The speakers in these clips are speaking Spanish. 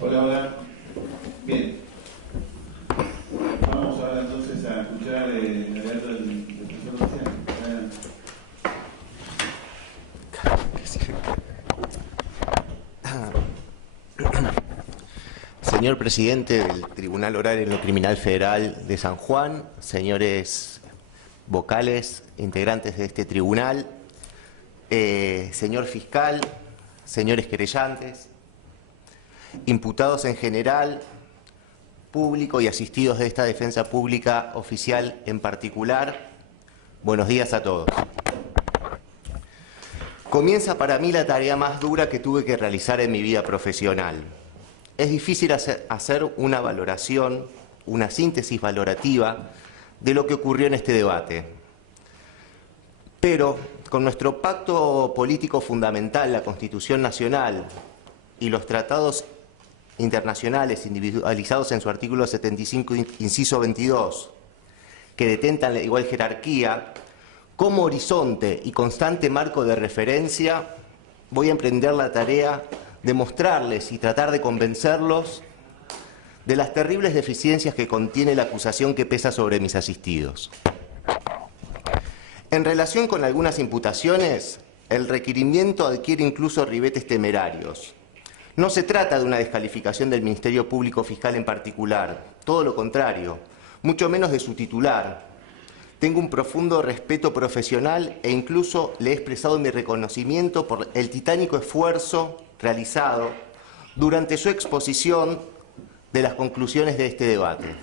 Hola, hola. Bien. Vamos ahora entonces a escuchar el relato del profesor Luciano. Señor presidente del Tribunal Oral en lo Criminal Federal de San Juan, señores vocales, integrantes de este tribunal, señor fiscal, señores querellantes, imputados en general, público y asistidos de esta defensa pública oficial en particular, buenos días a todos. Comienza para mí la tarea más dura que tuve que realizar en mi vida profesional. Es difícil hacer una valoración, una síntesis valorativa de lo que ocurrió en este debate. Pero con nuestro pacto político fundamental, la Constitución Nacional y los tratados internacionales individualizados en su artículo 75, inciso 22, que detentan la igual jerarquía, como horizonte y constante marco de referencia, voy a emprender la tarea de mostrarles y tratar de convencerlos de las terribles deficiencias que contiene la acusación que pesa sobre mis asistidos. En relación con algunas imputaciones, el requerimiento adquiere incluso ribetes temerarios. No se trata de una descalificación del Ministerio Público Fiscal en particular, todo lo contrario, mucho menos de su titular. Tengo un profundo respeto profesional e incluso le he expresado mi reconocimiento por el titánico esfuerzo realizado durante su exposición de las conclusiones de este debate.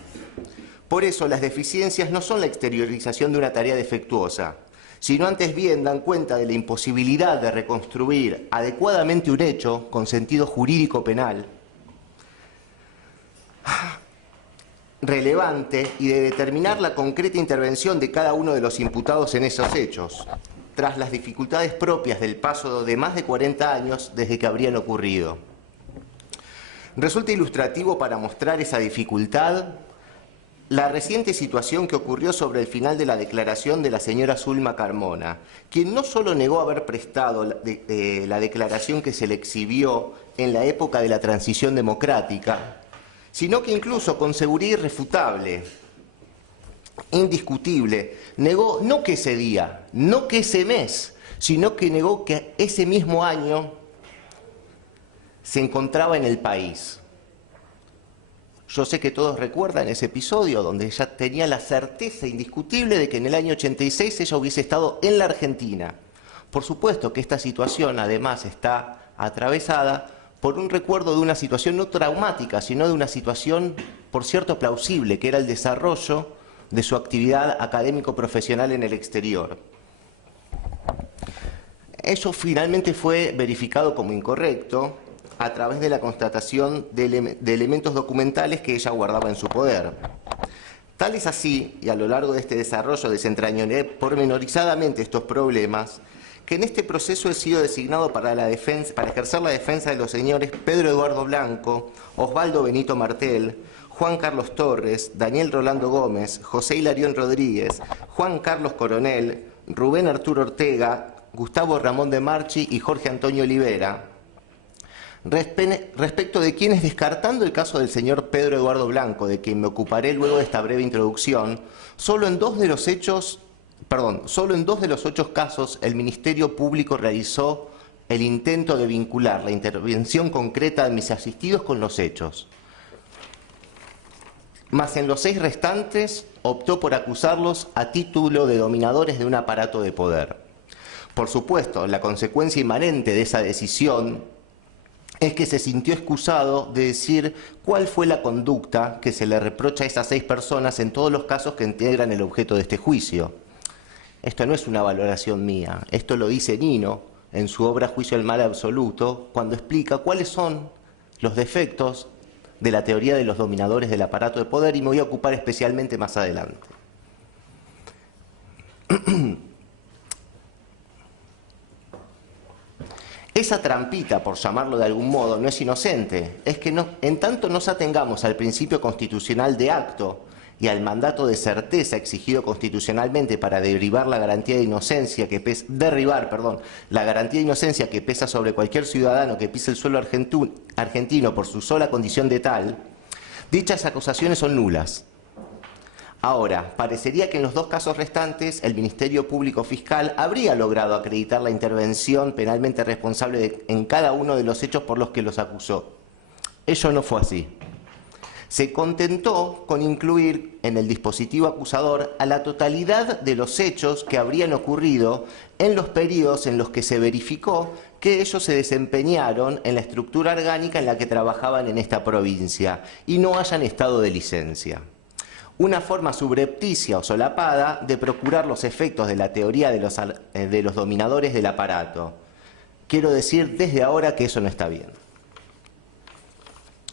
Por eso, las deficiencias no son la exteriorización de una tarea defectuosa, sino antes bien dan cuenta de la imposibilidad de reconstruir adecuadamente un hecho con sentido jurídico penal relevante y de determinar la concreta intervención de cada uno de los imputados en esos hechos, tras las dificultades propias del paso de más de 40 años desde que habrían ocurrido. Resulta ilustrativo para mostrar esa dificultad la reciente situación que ocurrió sobre el final de la declaración de la señora Zulma Carmona, quien no solo negó haber prestado la declaración que se le exhibió en la época de la transición democrática, sino que incluso con seguridad irrefutable, indiscutible, negó no que ese día, no que ese mes, sino que negó que ese mismo año se encontraba en el país. Yo sé que todos recuerdan ese episodio donde ella tenía la certeza indiscutible de que en el año 86 ella hubiese estado en la Argentina. Por supuesto que esta situación además está atravesada por un recuerdo de una situación no traumática, sino de una situación, por cierto, plausible, que era el desarrollo de su actividad académico-profesional en el exterior. Eso finalmente fue verificado como incorrecto a través de la constatación de elementos documentales que ella guardaba en su poder. Tal es así, y a lo largo de este desarrollo desentrañaré pormenorizadamente estos problemas, que en este proceso he sido designado para ejercer la defensa de los señores Pedro Eduardo Blanco, Osvaldo Benito Martel, Juan Carlos Torres, Daniel Rolando Gómez, José Hilarión Rodríguez, Juan Carlos Coronel, Rubén Arturo Ortega, Gustavo Ramón de Marchi y Jorge Antonio Olivera, respecto de quienes, descartando el caso del señor Pedro Eduardo Blanco, de quien me ocuparé luego de esta breve introducción, solo en dos de los 8 casos el Ministerio Público realizó el intento de vincular la intervención concreta de mis asistidos con los hechos. Mas en los 6 restantes optó por acusarlos a título de dominadores de un aparato de poder. Por supuesto, la consecuencia inmanente de esa decisión es que se sintió excusado de decir cuál fue la conducta que se le reprocha a esas 6 personas en todos los casos que integran el objeto de este juicio. Esto no es una valoración mía, esto lo dice Nino en su obra Juicio al Mal Absoluto, cuando explica cuáles son los defectos de la teoría de los dominadores del aparato de poder, y me voy a ocupar especialmente más adelante. Esa trampita, por llamarlo de algún modo, no es inocente. Es que en tanto nos atengamos al principio constitucional de acto y al mandato de certeza exigido constitucionalmente para derribar la garantía de inocencia que pesa sobre cualquier ciudadano que pise el suelo argentino por su sola condición de tal, dichas acusaciones son nulas. Ahora, parecería que en los dos casos restantes el Ministerio Público Fiscal habría logrado acreditar la intervención penalmente responsable en cada uno de los hechos por los que los acusó. Ello no fue así. Se contentó con incluir en el dispositivo acusador a la totalidad de los hechos que habrían ocurrido en los periodos en los que se verificó que ellos se desempeñaron en la estructura orgánica en la que trabajaban en esta provincia y no hayan estado de licencia. Una forma subrepticia o solapada de procurar los efectos de la teoría de los dominadores del aparato. Quiero decir desde ahora que eso no está bien.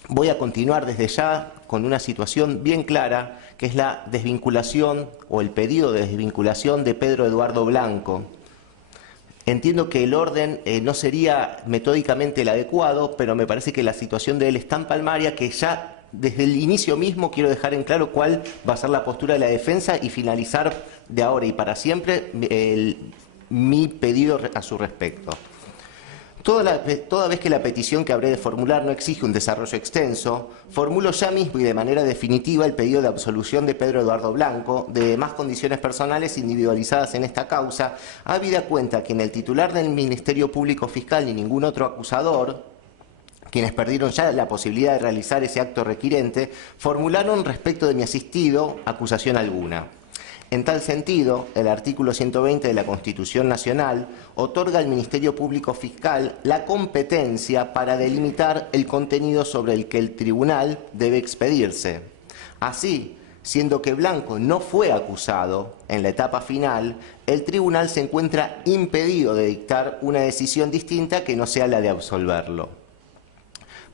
Voy a continuar desde ya con una situación bien clara, que es la desvinculación o el pedido de desvinculación de Pedro Eduardo Blanco. Entiendo que el orden no sería metódicamente el adecuado, pero me parece que la situación de él es tan palmaria que ya desde el inicio mismo quiero dejar en claro cuál va a ser la postura de la defensa y finalizar de ahora y para siempre mi pedido a su respecto. Toda vez que la petición que habré de formular no exige un desarrollo extenso, formulo ya mismo y de manera definitiva el pedido de absolución de Pedro Eduardo Blanco de demás condiciones personales individualizadas en esta causa, habida cuenta que ni el titular del Ministerio Público Fiscal ni ningún otro acusador, quienes perdieron ya la posibilidad de realizar ese acto requirente, formularon respecto de mi asistido acusación alguna. En tal sentido, el artículo 120 de la Constitución Nacional otorga al Ministerio Público Fiscal la competencia para delimitar el contenido sobre el que el tribunal debe expedirse. Así, siendo que Blanco no fue acusado en la etapa final, el tribunal se encuentra impedido de dictar una decisión distinta que no sea la de absolverlo,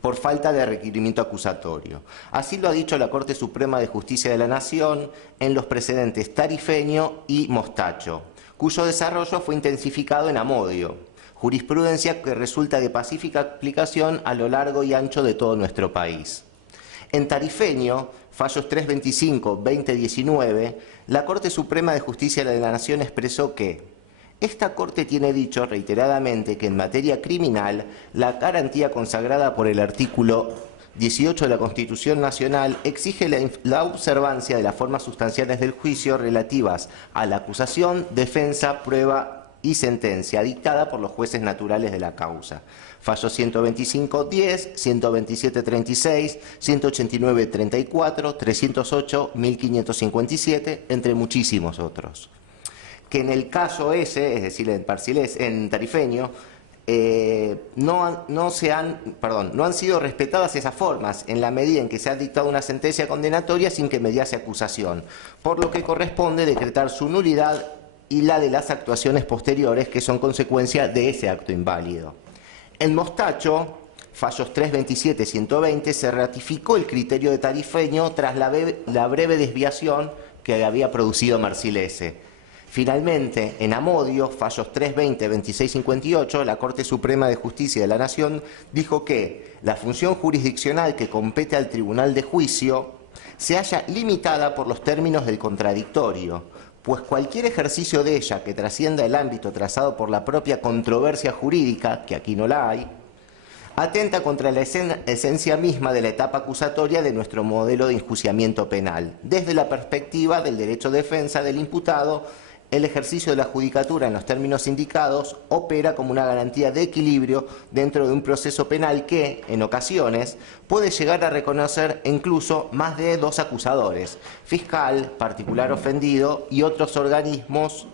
por falta de requerimiento acusatorio. Así lo ha dicho la Corte Suprema de Justicia de la Nación en los precedentes Tarifeño y Mostacho, cuyo desarrollo fue intensificado en Amodio, jurisprudencia que resulta de pacífica aplicación a lo largo y ancho de todo nuestro país. En Tarifeño, fallos 325-2019, la Corte Suprema de Justicia de la Nación expresó que esta Corte tiene dicho reiteradamente que en materia criminal la garantía consagrada por el artículo 18 de la Constitución Nacional exige la observancia de las formas sustanciales del juicio relativas a la acusación, defensa, prueba y sentencia dictada por los jueces naturales de la causa. Fallos 125-10, 127-36, 189-34, 308, 1557, entre muchísimos otros. Que en el caso ese, es decir, en Tarifeño, no han sido respetadas esas formas en la medida en que se ha dictado una sentencia condenatoria sin que mediase acusación, por lo que corresponde decretar su nulidad y la de las actuaciones posteriores que son consecuencia de ese acto inválido. En Mostacho, fallos 327-120, se ratificó el criterio de Tarifeño tras la breve desviación que había producido Marcilese. Finalmente, en Amodio, fallos 320-2658, la Corte Suprema de Justicia de la Nación dijo que la función jurisdiccional que compete al Tribunal de Juicio se halla limitada por los términos del contradictorio, pues cualquier ejercicio de ella que trascienda el ámbito trazado por la propia controversia jurídica, que aquí no la hay, atenta contra la esencia misma de la etapa acusatoria de nuestro modelo de enjuiciamiento penal, desde la perspectiva del derecho de defensa del imputado. El ejercicio de la judicatura en los términos indicados opera como una garantía de equilibrio dentro de un proceso penal que, en ocasiones, puede llegar a reconocer incluso más de dos acusadores, fiscal, particular ofendido y otros organismos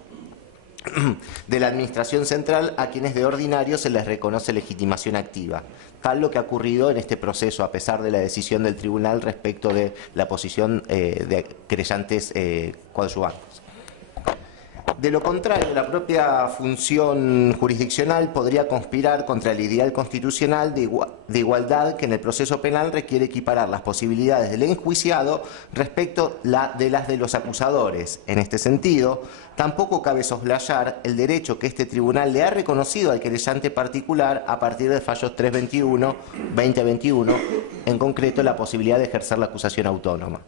de la Administración Central a quienes de ordinario se les reconoce legitimación activa. Tal lo que ha ocurrido en este proceso, a pesar de la decisión del tribunal respecto de la posición de querellantes coadyuvantes. De lo contrario, la propia función jurisdiccional podría conspirar contra el ideal constitucional de igualdad que en el proceso penal requiere equiparar las posibilidades del enjuiciado respecto de las de los acusadores. En este sentido, tampoco cabe soslayar el derecho que este tribunal le ha reconocido al querellante particular a partir de fallos 321-2021, en concreto la posibilidad de ejercer la acusación autónoma.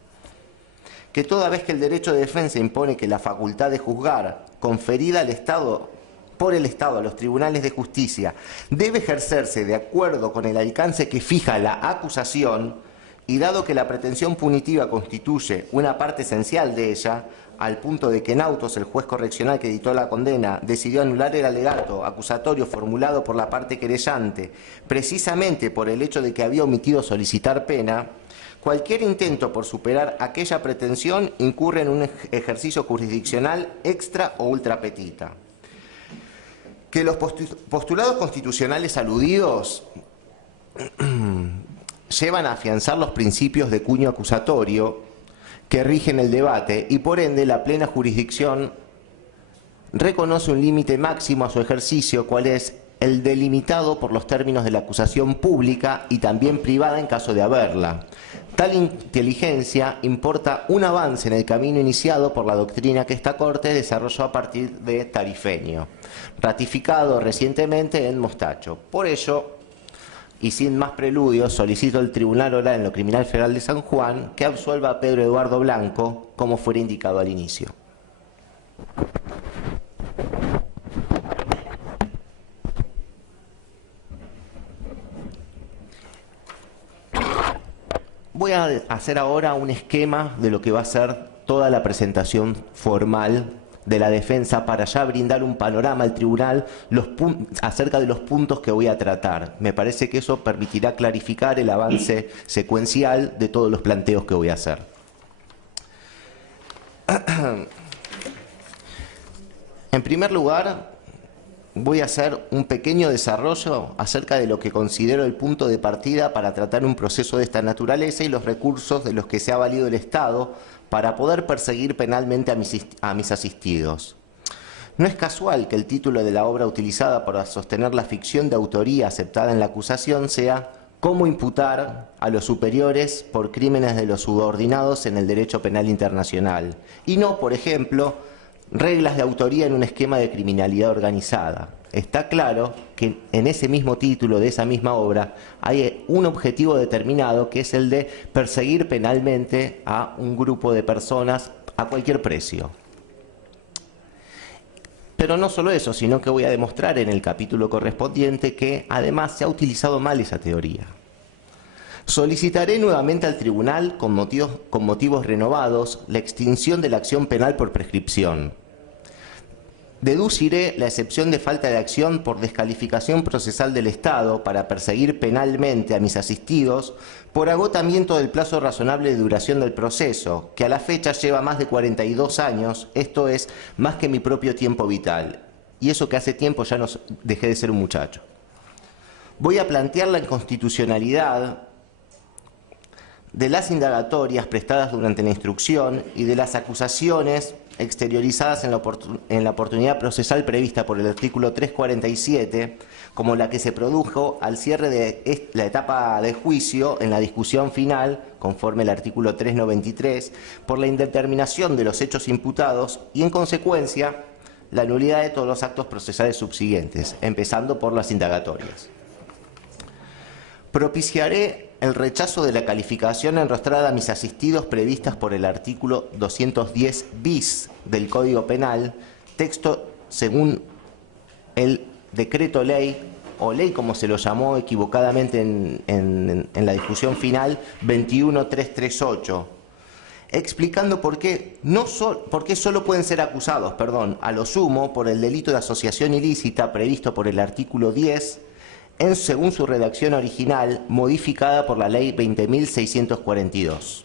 que toda vez que el derecho de defensa impone que la facultad de juzgar, conferida al Estado por el Estado a los tribunales de justicia, debe ejercerse de acuerdo con el alcance que fija la acusación, y dado que la pretensión punitiva constituye una parte esencial de ella, al punto de que en autos el juez correccional que dictó la condena decidió anular el alegato acusatorio formulado por la parte querellante, precisamente por el hecho de que había omitido solicitar pena, cualquier intento por superar aquella pretensión incurre en un ejercicio jurisdiccional extra o ultra petita. Que los postulados constitucionales aludidos llevan a afianzar los principios de cuño acusatorio que rigen el debate y por ende la plena jurisdicción reconoce un límite máximo a su ejercicio, cual es el delimitado por los términos de la acusación pública y también privada en caso de haberla. Tal inteligencia importa un avance en el camino iniciado por la doctrina que esta Corte desarrolló a partir de Tarifeño, ratificado recientemente en Mostacho. Por ello, y sin más preludios, solicito al Tribunal Oral en lo Criminal Federal de San Juan que absuelva a Pedro Eduardo Blanco, como fuera indicado al inicio. Voy a hacer ahora un esquema de lo que va a ser toda la presentación formal de la defensa para ya brindar un panorama al tribunal acerca de los puntos que voy a tratar. Me parece que eso permitirá clarificar el avance secuencial de todos los planteos que voy a hacer. En primer lugar, voy a hacer un pequeño desarrollo acerca de lo que considero el punto de partida para tratar un proceso de esta naturaleza y los recursos de los que se ha valido el Estado para poder perseguir penalmente a mis asistidos. No es casual que el título de la obra utilizada para sostener la ficción de autoría aceptada en la acusación sea «Cómo imputar a los superiores por crímenes de los subordinados en el derecho penal internacional» y no, por ejemplo, «Reglas de autoría en un esquema de criminalidad organizada». Está claro que en ese mismo título de esa misma obra hay un objetivo determinado, que es el de perseguir penalmente a un grupo de personas a cualquier precio. Pero no solo eso, sino que voy a demostrar en el capítulo correspondiente que además se ha utilizado mal esa teoría. Solicitaré nuevamente al tribunal, con motivos renovados, la extinción de la acción penal por prescripción. Deduciré la excepción de falta de acción por descalificación procesal del Estado para perseguir penalmente a mis asistidos por agotamiento del plazo razonable de duración del proceso, que a la fecha lleva más de 42 años, esto es, más que mi propio tiempo vital. Y eso que hace tiempo ya no dejé de ser un muchacho. Voy a plantear la inconstitucionalidad de las indagatorias prestadas durante la instrucción y de las acusaciones exteriorizadas en la oportunidad procesal prevista por el artículo 347, como la que se produjo al cierre de la etapa de juicio en la discusión final, conforme al artículo 393, por la indeterminación de los hechos imputados y, en consecuencia, la nulidad de todos los actos procesales subsiguientes, empezando por las indagatorias. Propiciaré el rechazo de la calificación enrostrada a mis asistidos previstas por el artículo 210 bis del Código Penal, texto según el decreto ley, o ley como se lo llamó equivocadamente en la discusión final, 21338, explicando por qué solo pueden ser acusados, a lo sumo, por el delito de asociación ilícita previsto por el artículo 10, según su redacción original, modificada por la Ley 20.642.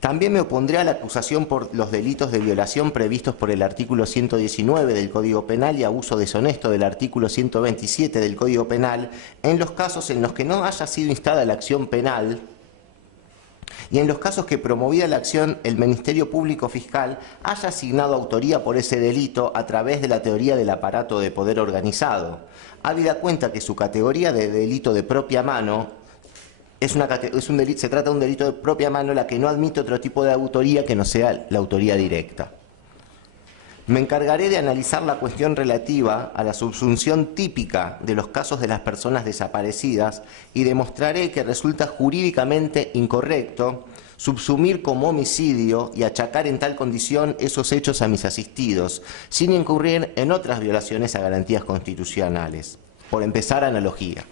También me opondré a la acusación por los delitos de violación previstos por el artículo 119 del Código Penal y abuso deshonesto del artículo 127 del Código Penal en los casos en los que no haya sido instada la acción penal y en los casos que promovida la acción el Ministerio Público Fiscal haya asignado autoría por ese delito a través de la teoría del aparato de poder organizado, habida cuenta que su categoría de delito de propia mano se trata de un delito de propia mano, la que no admite otro tipo de autoría que no sea la autoría directa. Me encargaré de analizar la cuestión relativa a la subsunción típica de los casos de las personas desaparecidas y demostraré que resulta jurídicamente incorrecto subsumir como homicidio y achacar en tal condición esos hechos a mis asistidos, sin incurrir en otras violaciones a garantías constitucionales. Por empezar, analogía.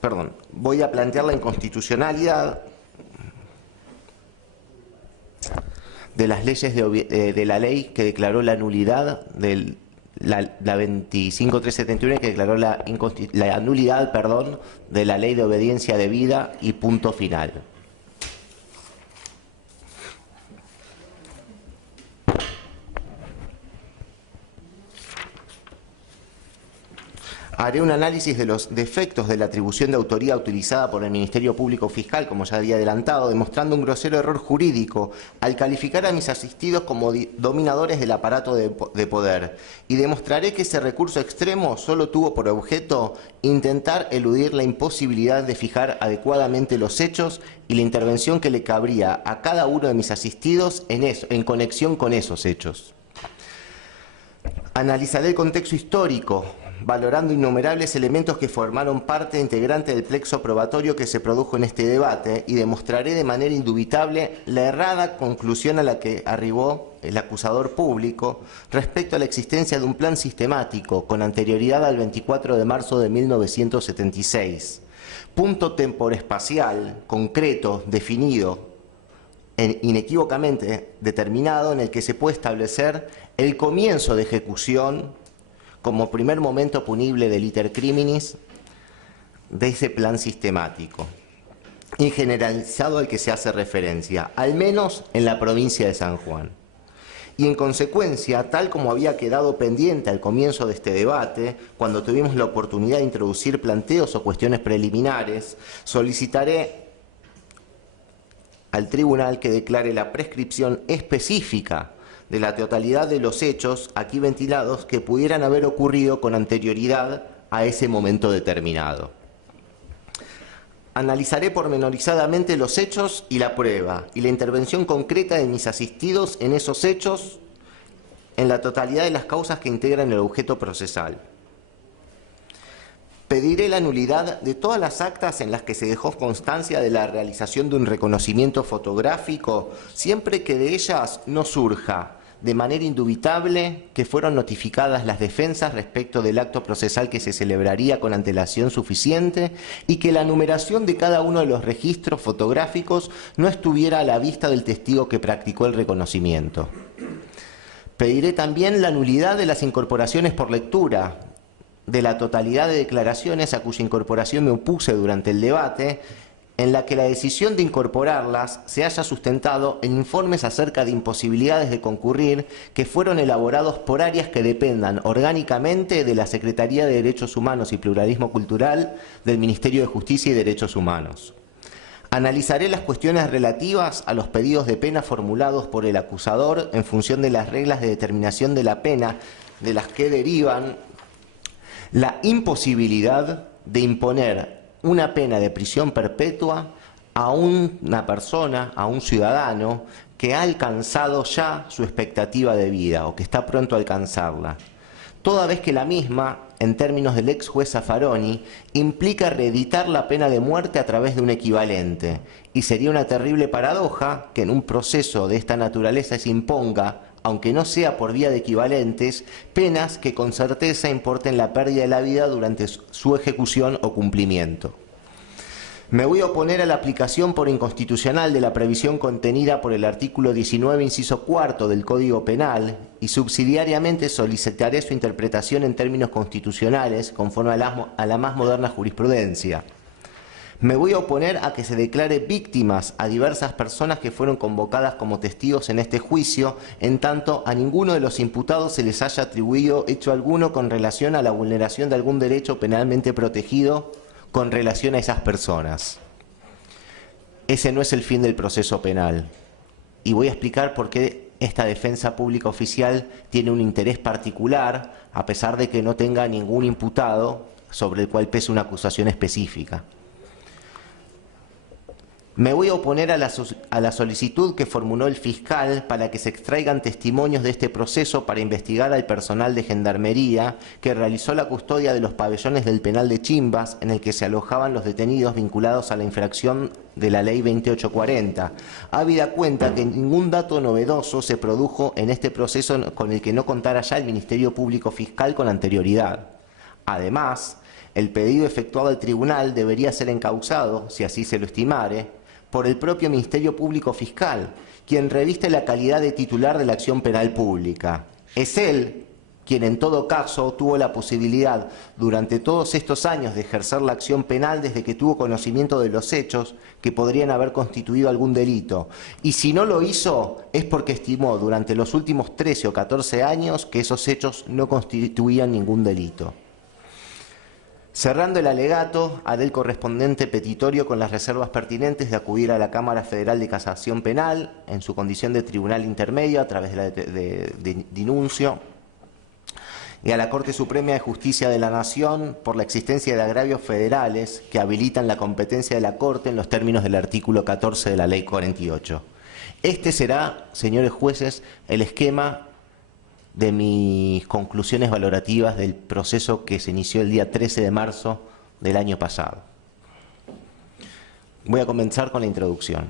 Perdón, voy a plantear la inconstitucionalidad de las leyes de la ley que declaró la nulidad la 25371, que declaró la nulidad, perdón, de la ley de obediencia debida y punto final. Haré un análisis de los defectos de la atribución de autoría utilizada por el Ministerio Público Fiscal, como ya había adelantado, demostrando un grosero error jurídico al calificar a mis asistidos como dominadores del aparato de poder. Y demostraré que ese recurso extremo solo tuvo por objeto intentar eludir la imposibilidad de fijar adecuadamente los hechos y la intervención que le cabría a cada uno de mis asistidos en conexión con esos hechos. Analizaré el contexto histórico, valorando innumerables elementos que formaron parte integrante del plexo probatorio que se produjo en este debate, y demostraré de manera indubitable la errada conclusión a la que arribó el acusador público respecto a la existencia de un plan sistemático con anterioridad al 24 de marzo de 1976. Punto temporespacial, concreto, definido, inequívocamente determinado, en el que se puede establecer el comienzo de ejecución como primer momento punible del iter criminis de ese plan sistemático y generalizado al que se hace referencia, al menos en la provincia de San Juan. Y en consecuencia, tal como había quedado pendiente al comienzo de este debate, cuando tuvimos la oportunidad de introducir planteos o cuestiones preliminares, solicitaré al tribunal que declare la prescripción específica de la totalidad de los hechos aquí ventilados que pudieran haber ocurrido con anterioridad a ese momento determinado. Analizaré pormenorizadamente los hechos y la prueba y la intervención concreta de mis asistidos en esos hechos en la totalidad de las causas que integran el objeto procesal. Pediré la nulidad de todas las actas en las que se dejó constancia de la realización de un reconocimiento fotográfico, siempre que de ellas no surja de manera indubitable que fueron notificadas las defensas respecto del acto procesal que se celebraría con antelación suficiente y que la numeración de cada uno de los registros fotográficos no estuviera a la vista del testigo que practicó el reconocimiento. Pediré también la nulidad de las incorporaciones por lectura, de la totalidad de declaraciones a cuya incorporación me opuse durante el debate, en la que la decisión de incorporarlas se haya sustentado en informes acerca de imposibilidades de concurrir que fueron elaborados por áreas que dependan orgánicamente de la Secretaría de Derechos Humanos y Pluralismo Cultural del Ministerio de Justicia y Derechos Humanos. Analizaré las cuestiones relativas a los pedidos de pena formulados por el acusador en función de las reglas de determinación de la pena de las que derivan la imposibilidad de imponer una pena de prisión perpetua a una persona, a un ciudadano que ha alcanzado ya su expectativa de vida o que está pronto a alcanzarla, toda vez que la misma, en términos del ex juez Zaffaroni, implica reeditar la pena de muerte a través de un equivalente, y sería una terrible paradoja que en un proceso de esta naturaleza se imponga, aunque no sea por vía de equivalentes, penas que con certeza importen la pérdida de la vida durante su ejecución o cumplimiento. Me voy a oponer a la aplicación por inconstitucional de la previsión contenida por el artículo 19, inciso cuarto del Código Penal, y subsidiariamente solicitaré su interpretación en términos constitucionales conforme a la más moderna jurisprudencia. Me voy a oponer a que se declare víctimas a diversas personas que fueron convocadas como testigos en este juicio, en tanto a ninguno de los imputados se les haya atribuido hecho alguno con relación a la vulneración de algún derecho penalmente protegido con relación a esas personas. Ese no es el fin del proceso penal. Y voy a explicar por qué esta defensa pública oficial tiene un interés particular, a pesar de que no tenga ningún imputado sobre el cual pese una acusación específica. Me voy a oponer a la solicitud que formuló el fiscal para que se extraigan testimonios de este proceso para investigar al personal de Gendarmería que realizó la custodia de los pabellones del penal de Chimbas en el que se alojaban los detenidos vinculados a la infracción de la ley 2840. Habida cuenta que ningún dato novedoso se produjo en este proceso con el que no contara ya el Ministerio Público Fiscal con anterioridad. Además, el pedido efectuado al tribunal debería ser encauzado, si así se lo estimare, por el propio Ministerio Público Fiscal, quien reviste la calidad de titular de la acción penal pública. Es él quien en todo caso tuvo la posibilidad durante todos estos años de ejercer la acción penal desde que tuvo conocimiento de los hechos que podrían haber constituido algún delito. Y si no lo hizo es porque estimó durante los últimos 13 o 14 años que esos hechos no constituían ningún delito. Cerrando el alegato, haré el correspondiente petitorio con las reservas pertinentes de acudir a la Cámara Federal de Casación Penal en su condición de tribunal intermedio a través de denuncio y a la Corte Suprema de Justicia de la Nación por la existencia de agravios federales que habilitan la competencia de la Corte en los términos del artículo 14 de la Ley 48. Este será, señores jueces, el esquema de mis conclusiones valorativas del proceso que se inició el día 13 de marzo del año pasado. Voy a comenzar con la introducción.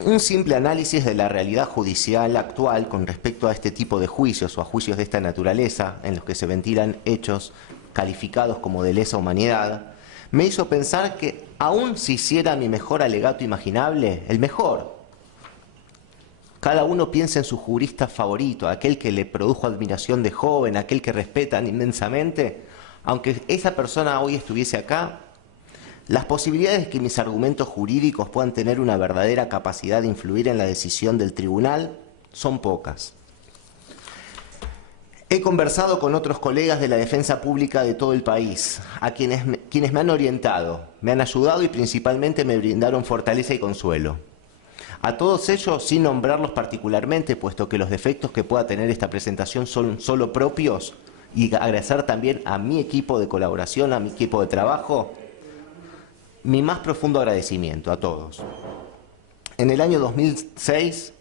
Un simple análisis de la realidad judicial actual con respecto a este tipo de juicios o a juicios de esta naturaleza, en los que se ventilan hechos calificados como de lesa humanidad, me hizo pensar que, aun si hiciera mi mejor alegato imaginable, el mejor, cada uno piensa en su jurista favorito, aquel que le produjo admiración de joven, aquel que respetan inmensamente, aunque esa persona hoy estuviese acá, las posibilidades de que mis argumentos jurídicos puedan tener una verdadera capacidad de influir en la decisión del tribunal son pocas. He conversado con otros colegas de la defensa pública de todo el país, a quienes me han orientado, me han ayudado y principalmente me brindaron fortaleza y consuelo. A todos ellos, sin nombrarlos particularmente, puesto que los defectos que pueda tener esta presentación son solo propios, y agradecer también a mi equipo de colaboración, a mi equipo de trabajo, mi más profundo agradecimiento a todos. En el año 2006,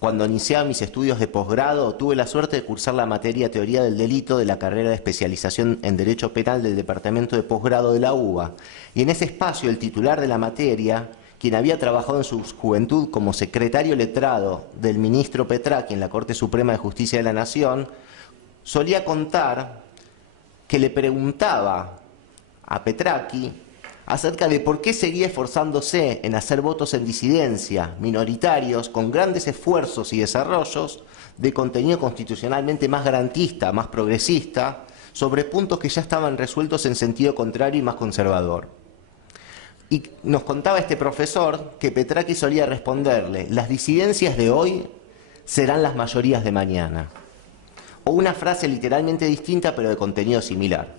cuando iniciaba mis estudios de posgrado, tuve la suerte de cursar la materia Teoría del Delito de la carrera de especialización en Derecho Penal del Departamento de Posgrado de la UBA, y en ese espacio el titular de la materia, quien había trabajado en su juventud como secretario letrado del ministro Petraki en la Corte Suprema de Justicia de la Nación, solía contar que le preguntaba a Petraki acerca de por qué seguía esforzándose en hacer votos en disidencia, minoritarios, con grandes esfuerzos y desarrollos de contenido constitucionalmente más garantista, más progresista, sobre puntos que ya estaban resueltos en sentido contrario y más conservador. Y nos contaba este profesor que Petraki solía responderle: las disidencias de hoy serán las mayorías de mañana. O una frase literalmente distinta pero de contenido similar.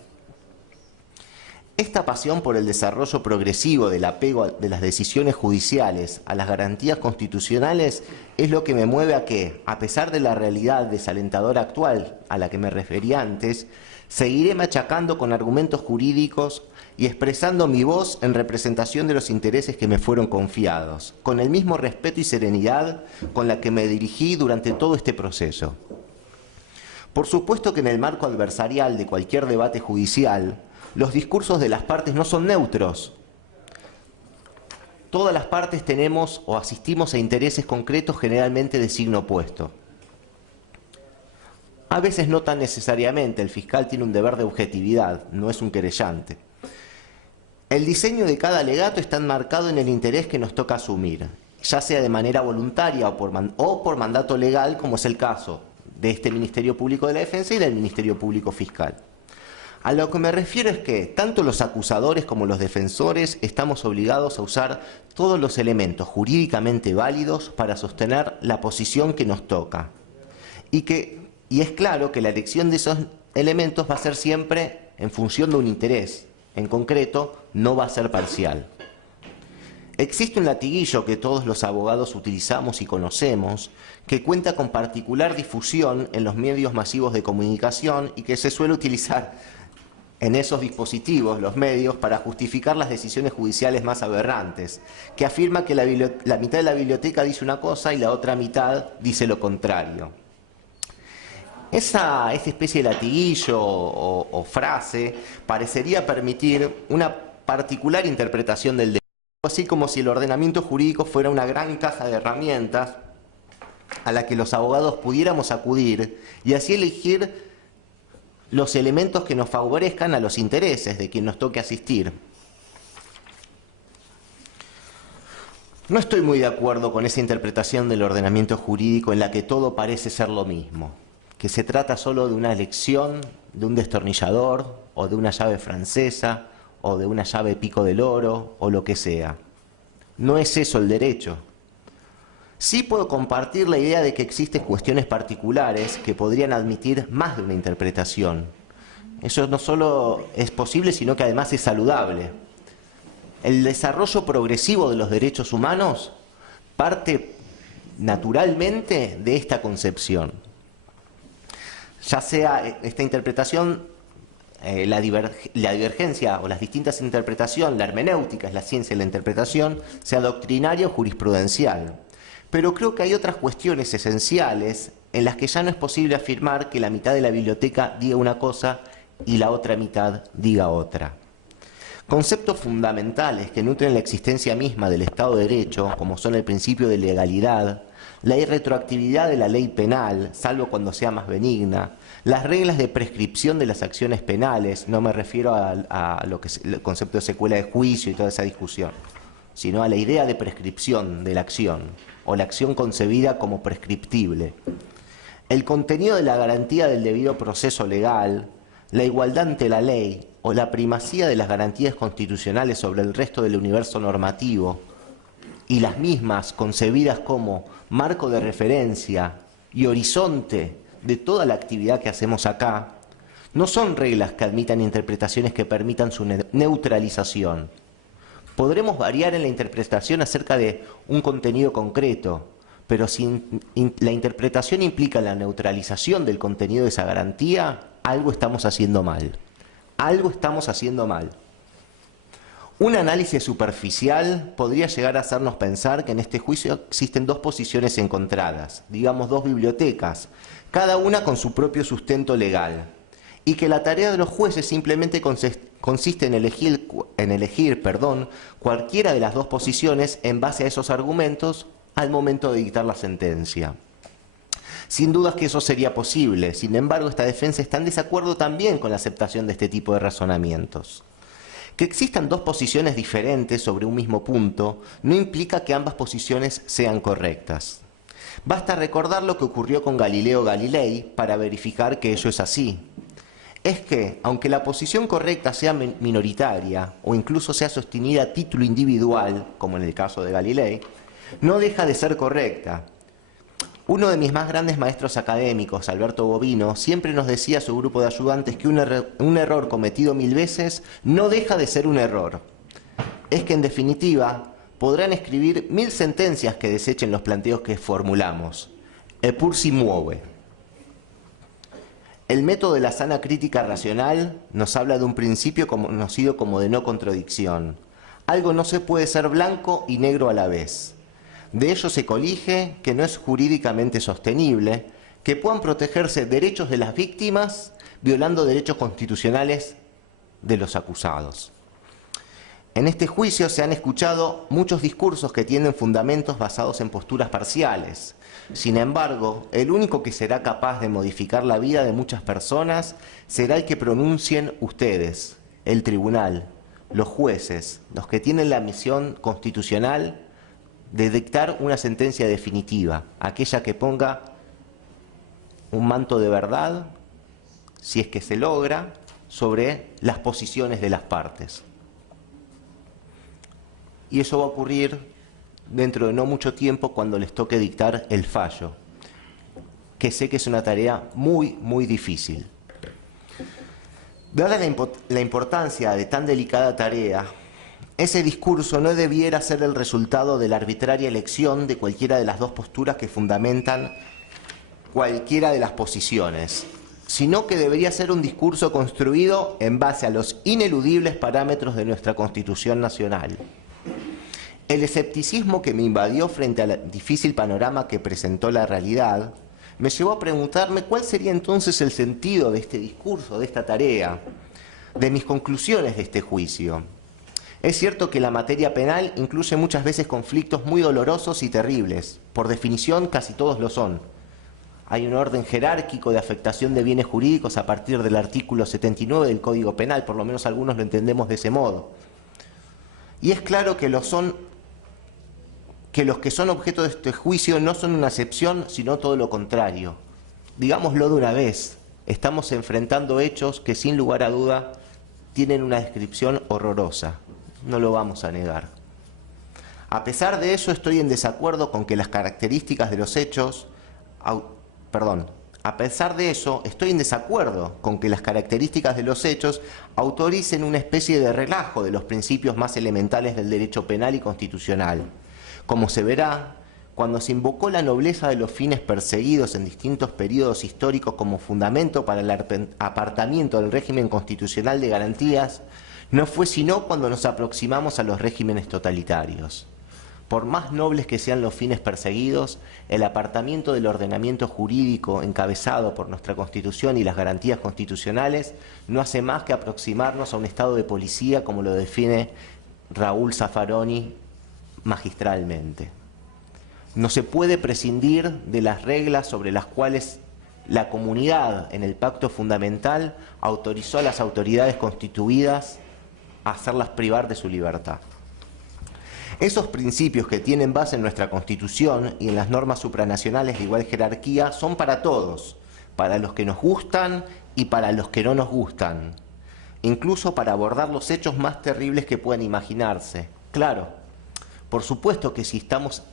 Esta pasión por el desarrollo progresivo del apego de las decisiones judiciales a las garantías constitucionales es lo que me mueve a que, a pesar de la realidad desalentadora actual a la que me refería antes, seguiré machacando con argumentos jurídicos y expresando mi voz en representación de los intereses que me fueron confiados, con el mismo respeto y serenidad con la que me dirigí durante todo este proceso. Por supuesto que en el marco adversarial de cualquier debate judicial, los discursos de las partes no son neutros. Todas las partes tenemos o asistimos a intereses concretos generalmente de signo opuesto. A veces no tan necesariamente, el fiscal tiene un deber de objetividad, no es un querellante. El diseño de cada alegato está enmarcado en el interés que nos toca asumir, ya sea de manera voluntaria o por mandato legal, como es el caso de este Ministerio Público de la Defensa y del Ministerio Público Fiscal. A lo que me refiero es que tanto los acusadores como los defensores estamos obligados a usar todos los elementos jurídicamente válidos para sostener la posición que nos toca. Y es claro que la elección de esos elementos va a ser siempre en función de un interés. En concreto, no va a ser parcial. Existe un latiguillo que todos los abogados utilizamos y conocemos, que cuenta con particular difusión en los medios masivos de comunicación y que se suele utilizar en esos dispositivos, los medios, para justificar las decisiones judiciales más aberrantes, que afirma que la mitad de la biblioteca dice una cosa y la otra mitad dice lo contrario. Esa especie de latiguillo o frase parecería permitir una particular interpretación del derecho, así como si el ordenamiento jurídico fuera una gran caja de herramientas a la que los abogados pudiéramos acudir y así elegir los elementos que nos favorezcan a los intereses de quien nos toque asistir. No estoy muy de acuerdo con esa interpretación del ordenamiento jurídico en la que todo parece ser lo mismo, que se trata solo de una elección de un destornillador o de una llave francesa o de una llave pico del oro o lo que sea. No es eso el derecho. Sí puedo compartir la idea de que existen cuestiones particulares que podrían admitir más de una interpretación. Eso no solo es posible, sino que además es saludable. El desarrollo progresivo de los derechos humanos parte naturalmente de esta concepción. Ya sea esta interpretación, la divergencia o las distintas interpretaciones, la hermenéutica es la ciencia de la interpretación, sea doctrinaria o jurisprudencial. Pero creo que hay otras cuestiones esenciales en las que ya no es posible afirmar que la mitad de la biblioteca diga una cosa y la otra mitad diga otra. Conceptos fundamentales que nutren la existencia misma del Estado de Derecho, como son el principio de legalidad, la irretroactividad de la ley penal, salvo cuando sea más benigna, las reglas de prescripción de las acciones penales, no me refiero a lo que es el concepto de secuela de juicio y toda esa discusión, sino a la idea de prescripción de la acción, o la acción concebida como prescriptible. El contenido de la garantía del debido proceso legal, la igualdad ante la ley o la primacía de las garantías constitucionales sobre el resto del universo normativo y las mismas concebidas como marco de referencia y horizonte de toda la actividad que hacemos acá, no son reglas que admitan interpretaciones que permitan su neutralización. Podremos variar en la interpretación acerca de un contenido concreto, pero si la interpretación implica la neutralización del contenido de esa garantía, algo estamos haciendo mal. Algo estamos haciendo mal. Un análisis superficial podría llegar a hacernos pensar que en este juicio existen dos posiciones encontradas, digamos dos bibliotecas, cada una con su propio sustento legal, y que la tarea de los jueces simplemente consiste en elegir cualquiera de las dos posiciones en base a esos argumentos al momento de dictar la sentencia. Sin dudas que eso sería posible, sin embargo esta defensa está en desacuerdo también con la aceptación de este tipo de razonamientos. Que existan dos posiciones diferentes sobre un mismo punto no implica que ambas posiciones sean correctas. Basta recordar lo que ocurrió con Galileo Galilei para verificar que ello es así. Es que, aunque la posición correcta sea minoritaria o incluso sea sostenida a título individual, como en el caso de Galilei, no deja de ser correcta. Uno de mis más grandes maestros académicos, Alberto Bovino, siempre nos decía a su grupo de ayudantes que un error cometido 1000 veces no deja de ser un error. Es que, en definitiva, podrán escribir 1000 sentencias que desechen los planteos que formulamos. Eppur si muove. El método de la sana crítica racional nos habla de un principio conocido como de no contradicción. Algo no se puede ser blanco y negro a la vez. De ello se colige que no es jurídicamente sostenible que puedan protegerse derechos de las víctimas violando derechos constitucionales de los acusados. En este juicio se han escuchado muchos discursos que tienen fundamentos basados en posturas parciales. Sin embargo, el único que será capaz de modificar la vida de muchas personas será el que pronuncien ustedes, el tribunal, los jueces, los que tienen la misión constitucional de dictar una sentencia definitiva, aquella que ponga un manto de verdad, si es que se logra, sobre las posiciones de las partes. Y eso va a ocurrir dentro de no mucho tiempo cuando les toque dictar el fallo, que sé que es una tarea muy, muy difícil. Dada la importancia de tan delicada tarea, ese discurso no debiera ser el resultado de la arbitraria elección de cualquiera de las dos posturas que fundamentan cualquiera de las posiciones, sino que debería ser un discurso construido en base a los ineludibles parámetros de nuestra Constitución Nacional. El escepticismo que me invadió frente al difícil panorama que presentó la realidad me llevó a preguntarme cuál sería entonces el sentido de este discurso, de esta tarea, de mis conclusiones de este juicio. Es cierto que la materia penal incluye muchas veces conflictos muy dolorosos y terribles. Por definición, casi todos lo son. Hay un orden jerárquico de afectación de bienes jurídicos a partir del artículo 79 del Código Penal, por lo menos algunos lo entendemos de ese modo. Y es claro que los que son objeto de este juicio no son una excepción, sino todo lo contrario. Digámoslo de una vez, estamos enfrentando hechos que sin lugar a duda tienen una descripción horrorosa. No lo vamos a negar. A pesar de eso, estoy en desacuerdo con que las características de los hechos... A pesar de eso, estoy en desacuerdo con que las características de los hechos autoricen una especie de relajo de los principios más elementales del derecho penal y constitucional. Como se verá, cuando se invocó la nobleza de los fines perseguidos en distintos periodos históricos como fundamento para el apartamiento del régimen constitucional de garantías, no fue sino cuando nos aproximamos a los regímenes totalitarios. Por más nobles que sean los fines perseguidos, el apartamiento del ordenamiento jurídico encabezado por nuestra Constitución y las garantías constitucionales no hace más que aproximarnos a un estado de policía como lo define Raúl Zaffaroni magistralmente. No se puede prescindir de las reglas sobre las cuales la comunidad en el pacto fundamental autorizó a las autoridades constituidas a hacerlas privar de su libertad. Esos principios que tienen base en nuestra Constitución y en las normas supranacionales de igual jerarquía son para todos, para los que nos gustan y para los que no nos gustan, incluso para abordar los hechos más terribles que puedan imaginarse. Claro, por supuesto que si estamos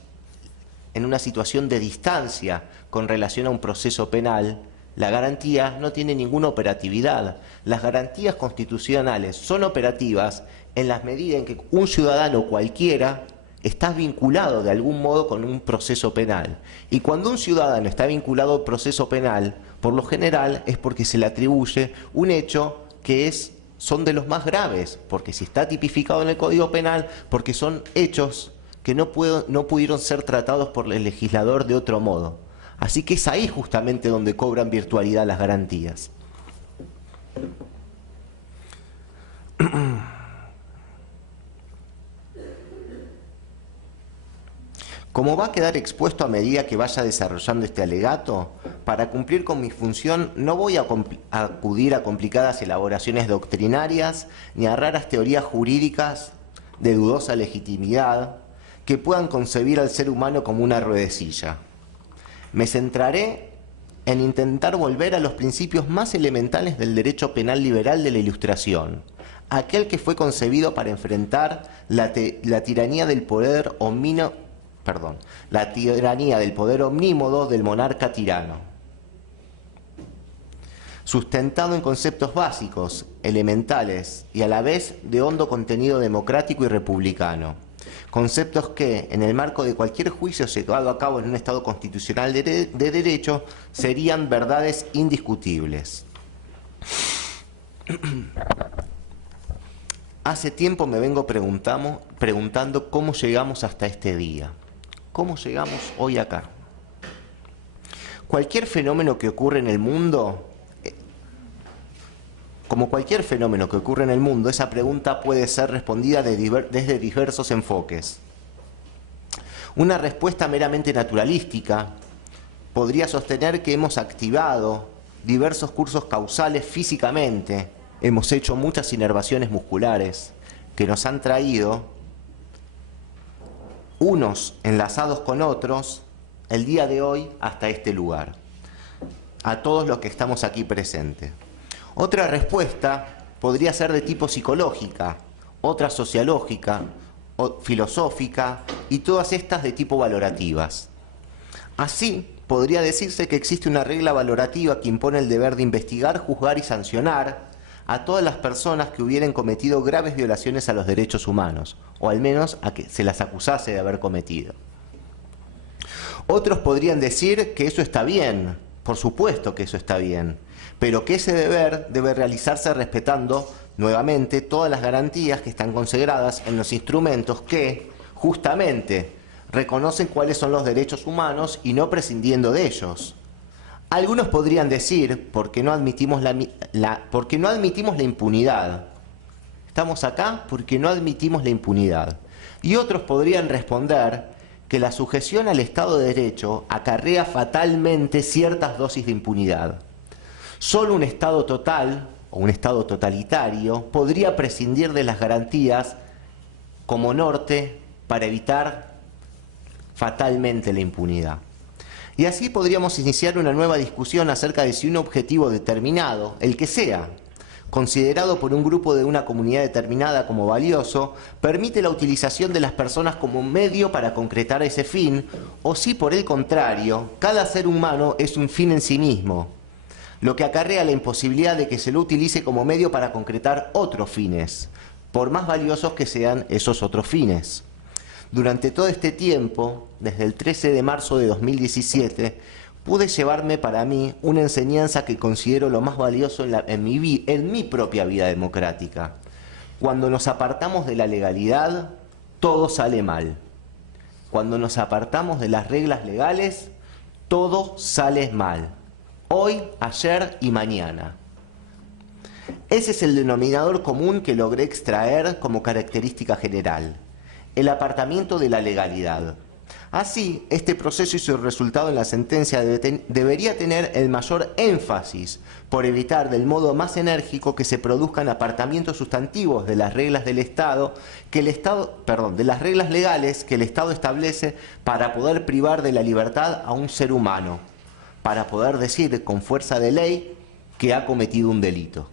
en una situación de distancia con relación a un proceso penal, la garantía no tiene ninguna operatividad. Las garantías constitucionales son operativas en la medida en que un ciudadano cualquiera está vinculado de algún modo con un proceso penal. Y cuando un ciudadano está vinculado a un proceso penal, por lo general es porque se le atribuye un hecho que son de los más graves, porque si está tipificado en el Código Penal, porque son hechos que no pudieron ser tratados por el legislador de otro modo. Así que es ahí justamente donde cobran virtualidad las garantías. Como va a quedar expuesto a medida que vaya desarrollando este alegato, para cumplir con mi función no voy a acudir a complicadas elaboraciones doctrinarias ni a raras teorías jurídicas de dudosa legitimidad que puedan concebir al ser humano como una ruedecilla. Me centraré en intentar volver a los principios más elementales del derecho penal liberal de la Ilustración, aquel que fue concebido para enfrentar la tiranía del poder omnímodo del monarca tirano, sustentado en conceptos básicos, elementales y a la vez de hondo contenido democrático y republicano. Conceptos que, en el marco de cualquier juicio llevado a cabo en un Estado constitucional de derecho, serían verdades indiscutibles. Hace tiempo me vengo preguntando cómo llegamos hasta este día. ¿Cómo llegamos hoy acá? Cualquier fenómeno que ocurre en el mundo... Como cualquier fenómeno que ocurre en el mundo, esa pregunta puede ser respondida desde diversos enfoques. Una respuesta meramente naturalística podría sostener que hemos activado diversos cursos causales físicamente, hemos hecho muchas inervaciones musculares que nos han traído, unos enlazados con otros, el día de hoy hasta este lugar, a todos los que estamos aquí presentes. Otra respuesta podría ser de tipo psicológica, otra sociológica, o filosófica y todas estas de tipo valorativas. Así, podría decirse que existe una regla valorativa que impone el deber de investigar, juzgar y sancionar a todas las personas que hubieran cometido graves violaciones a los derechos humanos, o al menos a que se las acusase de haber cometido. Otros podrían decir que eso está bien, por supuesto que eso está bien, pero que ese deber debe realizarse respetando, nuevamente, todas las garantías que están consagradas en los instrumentos que, justamente, reconocen cuáles son los derechos humanos y no prescindiendo de ellos. Algunos podrían decir, ¿por qué no admitimos por qué no admitimos la impunidad? Estamos acá porque no admitimos la impunidad. Y otros podrían responder que la sujeción al Estado de Derecho acarrea fatalmente ciertas dosis de impunidad. Solo un Estado total, o un Estado totalitario, podría prescindir de las garantías como norte para evitar fatalmente la impunidad. Y así podríamos iniciar una nueva discusión acerca de si un objetivo determinado, el que sea, considerado por un grupo de una comunidad determinada como valioso, permite la utilización de las personas como un medio para concretar ese fin, o si por el contrario, cada ser humano es un fin en sí mismo, lo que acarrea la imposibilidad de que se lo utilice como medio para concretar otros fines, por más valiosos que sean esos otros fines. Durante todo este tiempo, desde el 13 de marzo de 2017, pude llevarme para mí una enseñanza que considero lo más valioso en mi propia vida democrática. Cuando nos apartamos de la legalidad, todo sale mal. Cuando nos apartamos de las reglas legales, todo sale mal. Hoy, ayer y mañana. Ese es el denominador común que logré extraer como característica general: el apartamiento de la legalidad. Así, este proceso y su resultado en la sentencia debería tener el mayor énfasis por evitar del modo más enérgico que se produzcan apartamientos sustantivos de las reglas del Estado, de las reglas legales que el Estado establece para poder privar de la libertad a un ser humano, para poder decir con fuerza de ley que ha cometido un delito.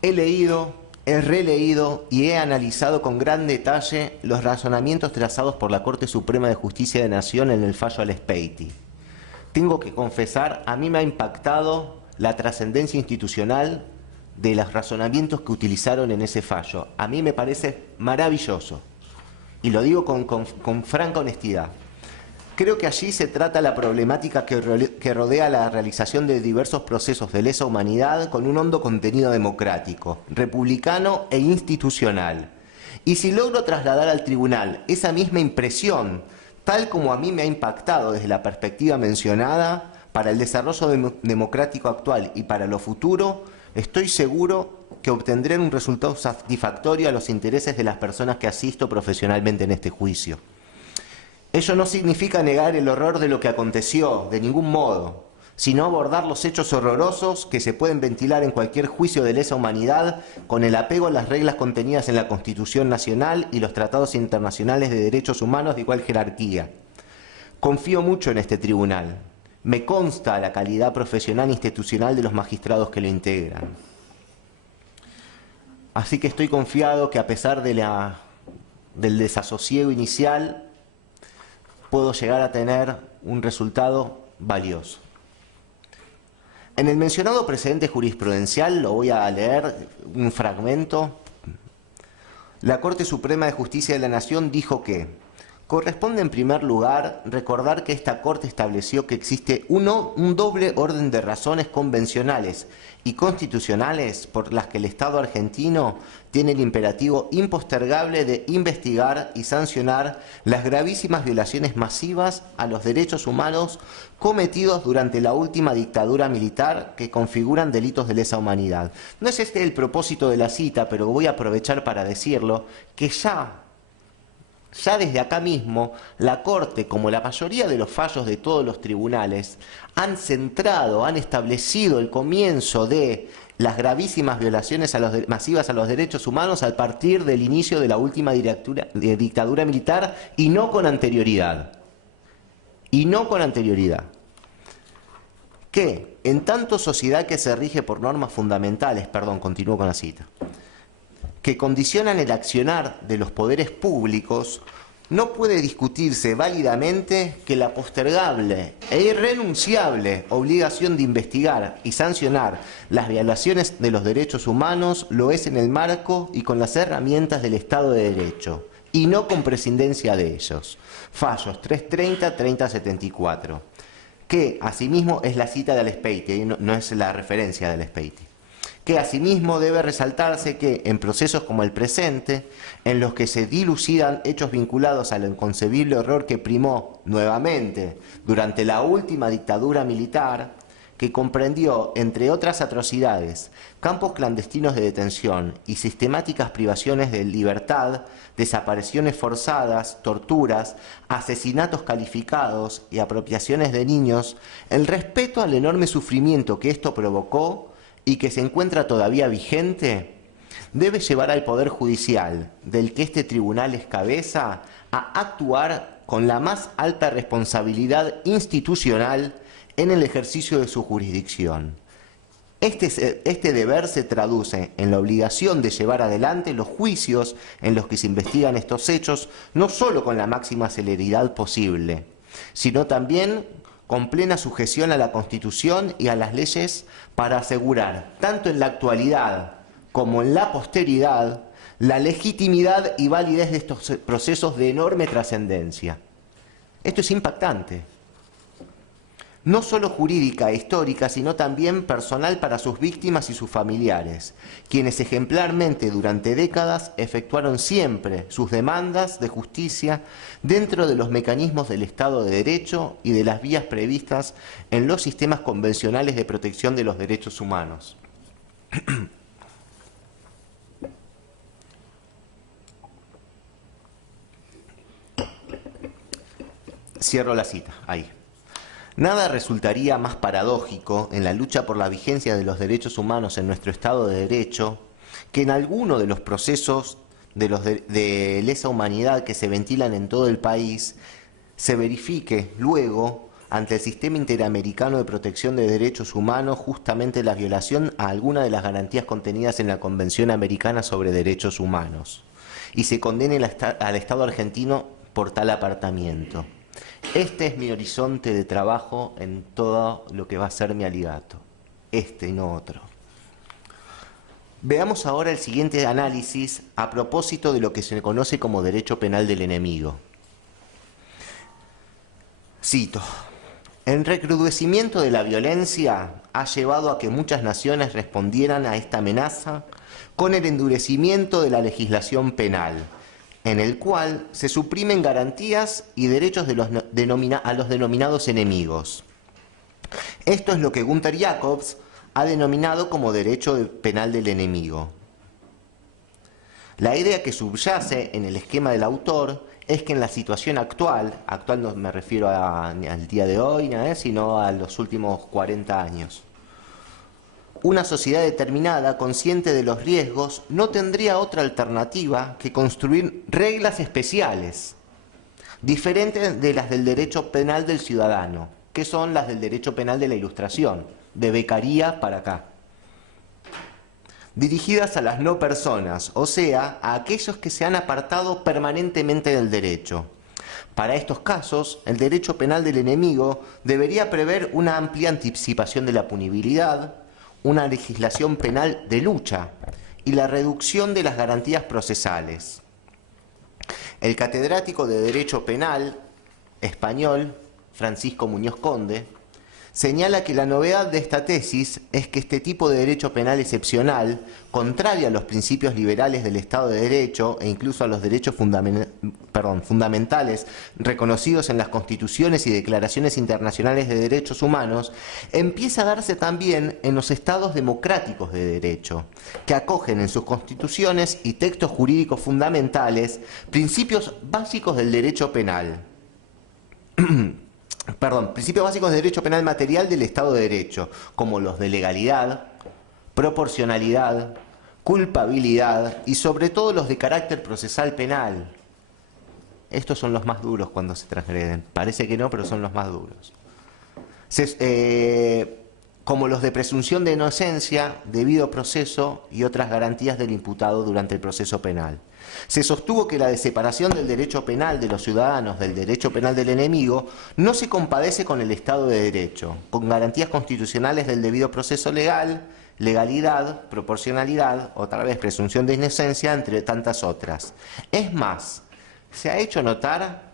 He leído, he releído y he analizado con gran detalle los razonamientos trazados por la Corte Suprema de Justicia de la Nación en el fallo Al-Espeiti. Tengo que confesar, a mí me ha impactado la trascendencia institucional de los razonamientos que utilizaron en ese fallo. A mí me parece maravilloso, y lo digo con franca honestidad. Creo que allí se trata la problemática que rodea la realización de diversos procesos de lesa humanidad con un hondo contenido democrático, republicano e institucional. Y si logro trasladar al tribunal esa misma impresión, tal como a mí me ha impactado desde la perspectiva mencionada, para el desarrollo democrático actual y para lo futuro, estoy seguro que obtendré un resultado satisfactorio a los intereses de las personas que asisto profesionalmente en este juicio. Ello no significa negar el horror de lo que aconteció, de ningún modo, sino abordar los hechos horrorosos que se pueden ventilar en cualquier juicio de lesa humanidad con el apego a las reglas contenidas en la Constitución Nacional y los tratados internacionales de derechos humanos de igual jerarquía. Confío mucho en este tribunal. Me consta la calidad profesional e institucional de los magistrados que lo integran. Así que estoy confiado que a pesar de del desasosiego inicial, puedo llegar a tener un resultado valioso. En el mencionado precedente jurisprudencial, lo voy a leer un fragmento, la Corte Suprema de Justicia de la Nación dijo que corresponde en primer lugar recordar que esta Corte estableció que existe un doble orden de razones convencionales y constitucionales por las que el Estado argentino tiene el imperativo impostergable de investigar y sancionar las gravísimas violaciones masivas a los derechos humanos cometidos durante la última dictadura militar que configuran delitos de lesa humanidad. No es este el propósito de la cita, pero voy a aprovechar para decirlo, que ya desde acá mismo, la Corte, como la mayoría de los fallos de todos los tribunales, han establecido el comienzo de las gravísimas violaciones masivas a los derechos humanos a partir del inicio de la última dictadura militar y no con anterioridad. Que, en tanto sociedad que se rige por normas fundamentales, continúo con la cita, que condicionan el accionar de los poderes públicos, no puede discutirse válidamente que la postergable e irrenunciable obligación de investigar y sancionar las violaciones de los derechos humanos lo es en el marco y con las herramientas del Estado de Derecho, y no con prescindencia de ellos. Fallos 330, 3074. que asimismo es la cita de Al-Espeiti, no es la referencia de Al-Espeiti, que asimismo debe resaltarse que en procesos como el presente, en los que se dilucidan hechos vinculados al inconcebible horror que primó nuevamente durante la última dictadura militar, que comprendió, entre otras atrocidades, campos clandestinos de detención y sistemáticas privaciones de libertad, desapariciones forzadas, torturas, asesinatos calificados y apropiaciones de niños, el respeto al enorme sufrimiento que esto provocó y que se encuentra todavía vigente, debe llevar al Poder Judicial, del que este tribunal es cabeza, a actuar con la más alta responsabilidad institucional en el ejercicio de su jurisdicción. Este deber se traduce en la obligación de llevar adelante los juicios en los que se investigan estos hechos, no solo con la máxima celeridad posible, sino también con plena sujeción a la Constitución y a las leyes para asegurar, tanto en la actualidad como en la posteridad, la legitimidad y validez de estos procesos de enorme trascendencia. Esto es impactante. No solo jurídica e histórica, sino también personal para sus víctimas y sus familiares, quienes ejemplarmente durante décadas efectuaron siempre sus demandas de justicia dentro de los mecanismos del Estado de Derecho y de las vías previstas en los sistemas convencionales de protección de los derechos humanos. Cierro la cita, ahí. Nada resultaría más paradójico en la lucha por la vigencia de los derechos humanos en nuestro Estado de Derecho que en alguno de los procesos de lesa humanidad que se ventilan en todo el país se verifique luego ante el Sistema Interamericano de Protección de Derechos Humanos justamente la violación a alguna de las garantías contenidas en la Convención Americana sobre Derechos Humanos y se condene al Estado argentino por tal apartamiento. Este es mi horizonte de trabajo en todo lo que va a ser mi alegato, este y no otro. Veamos ahora el siguiente análisis a propósito de lo que se conoce como derecho penal del enemigo. Cito: el recrudecimiento de la violencia ha llevado a que muchas naciones respondieran a esta amenaza con el endurecimiento de la legislación penal, en el cual se suprimen garantías y derechos de a los denominados enemigos. Esto es lo que Gunther Jacobs ha denominado como derecho penal del enemigo. La idea que subyace en el esquema del autor es que en la situación actual no me refiero al día de hoy, sino a los últimos 40 años, una sociedad determinada, consciente de los riesgos, no tendría otra alternativa que construir reglas especiales, diferentes de las del derecho penal del ciudadano, que son las del derecho penal de la Ilustración, de Beccaria para acá, dirigidas a las no personas, o sea, a aquellos que se han apartado permanentemente del derecho. Para estos casos, el derecho penal del enemigo debería prever una amplia anticipación de la punibilidad, una legislación penal de lucha y la reducción de las garantías procesales. El catedrático de Derecho Penal español, Francisco Muñoz Conde, señala que la novedad de esta tesis es que este tipo de derecho penal excepcional, contrario a los principios liberales del Estado de Derecho e incluso a los derechos fundamentales reconocidos en las constituciones y declaraciones internacionales de derechos humanos, empieza a darse también en los estados democráticos de derecho, que acogen en sus constituciones y textos jurídicos fundamentales principios básicos del derecho penal. Principios básicos de derecho penal material del Estado de Derecho, como los de legalidad, proporcionalidad, culpabilidad y sobre todo los de carácter procesal penal. Estos son los más duros cuando se transgreden. Parece que no, pero son los más duros. Como los de presunción de inocencia, debido proceso y otras garantías del imputado durante el proceso penal. Se sostuvo que la separación del derecho penal de los ciudadanos del derecho penal del enemigo no se compadece con el Estado de Derecho, con garantías constitucionales del debido proceso legal, legalidad, proporcionalidad, otra vez presunción de inocencia, entre tantas otras. Es más, se ha hecho notar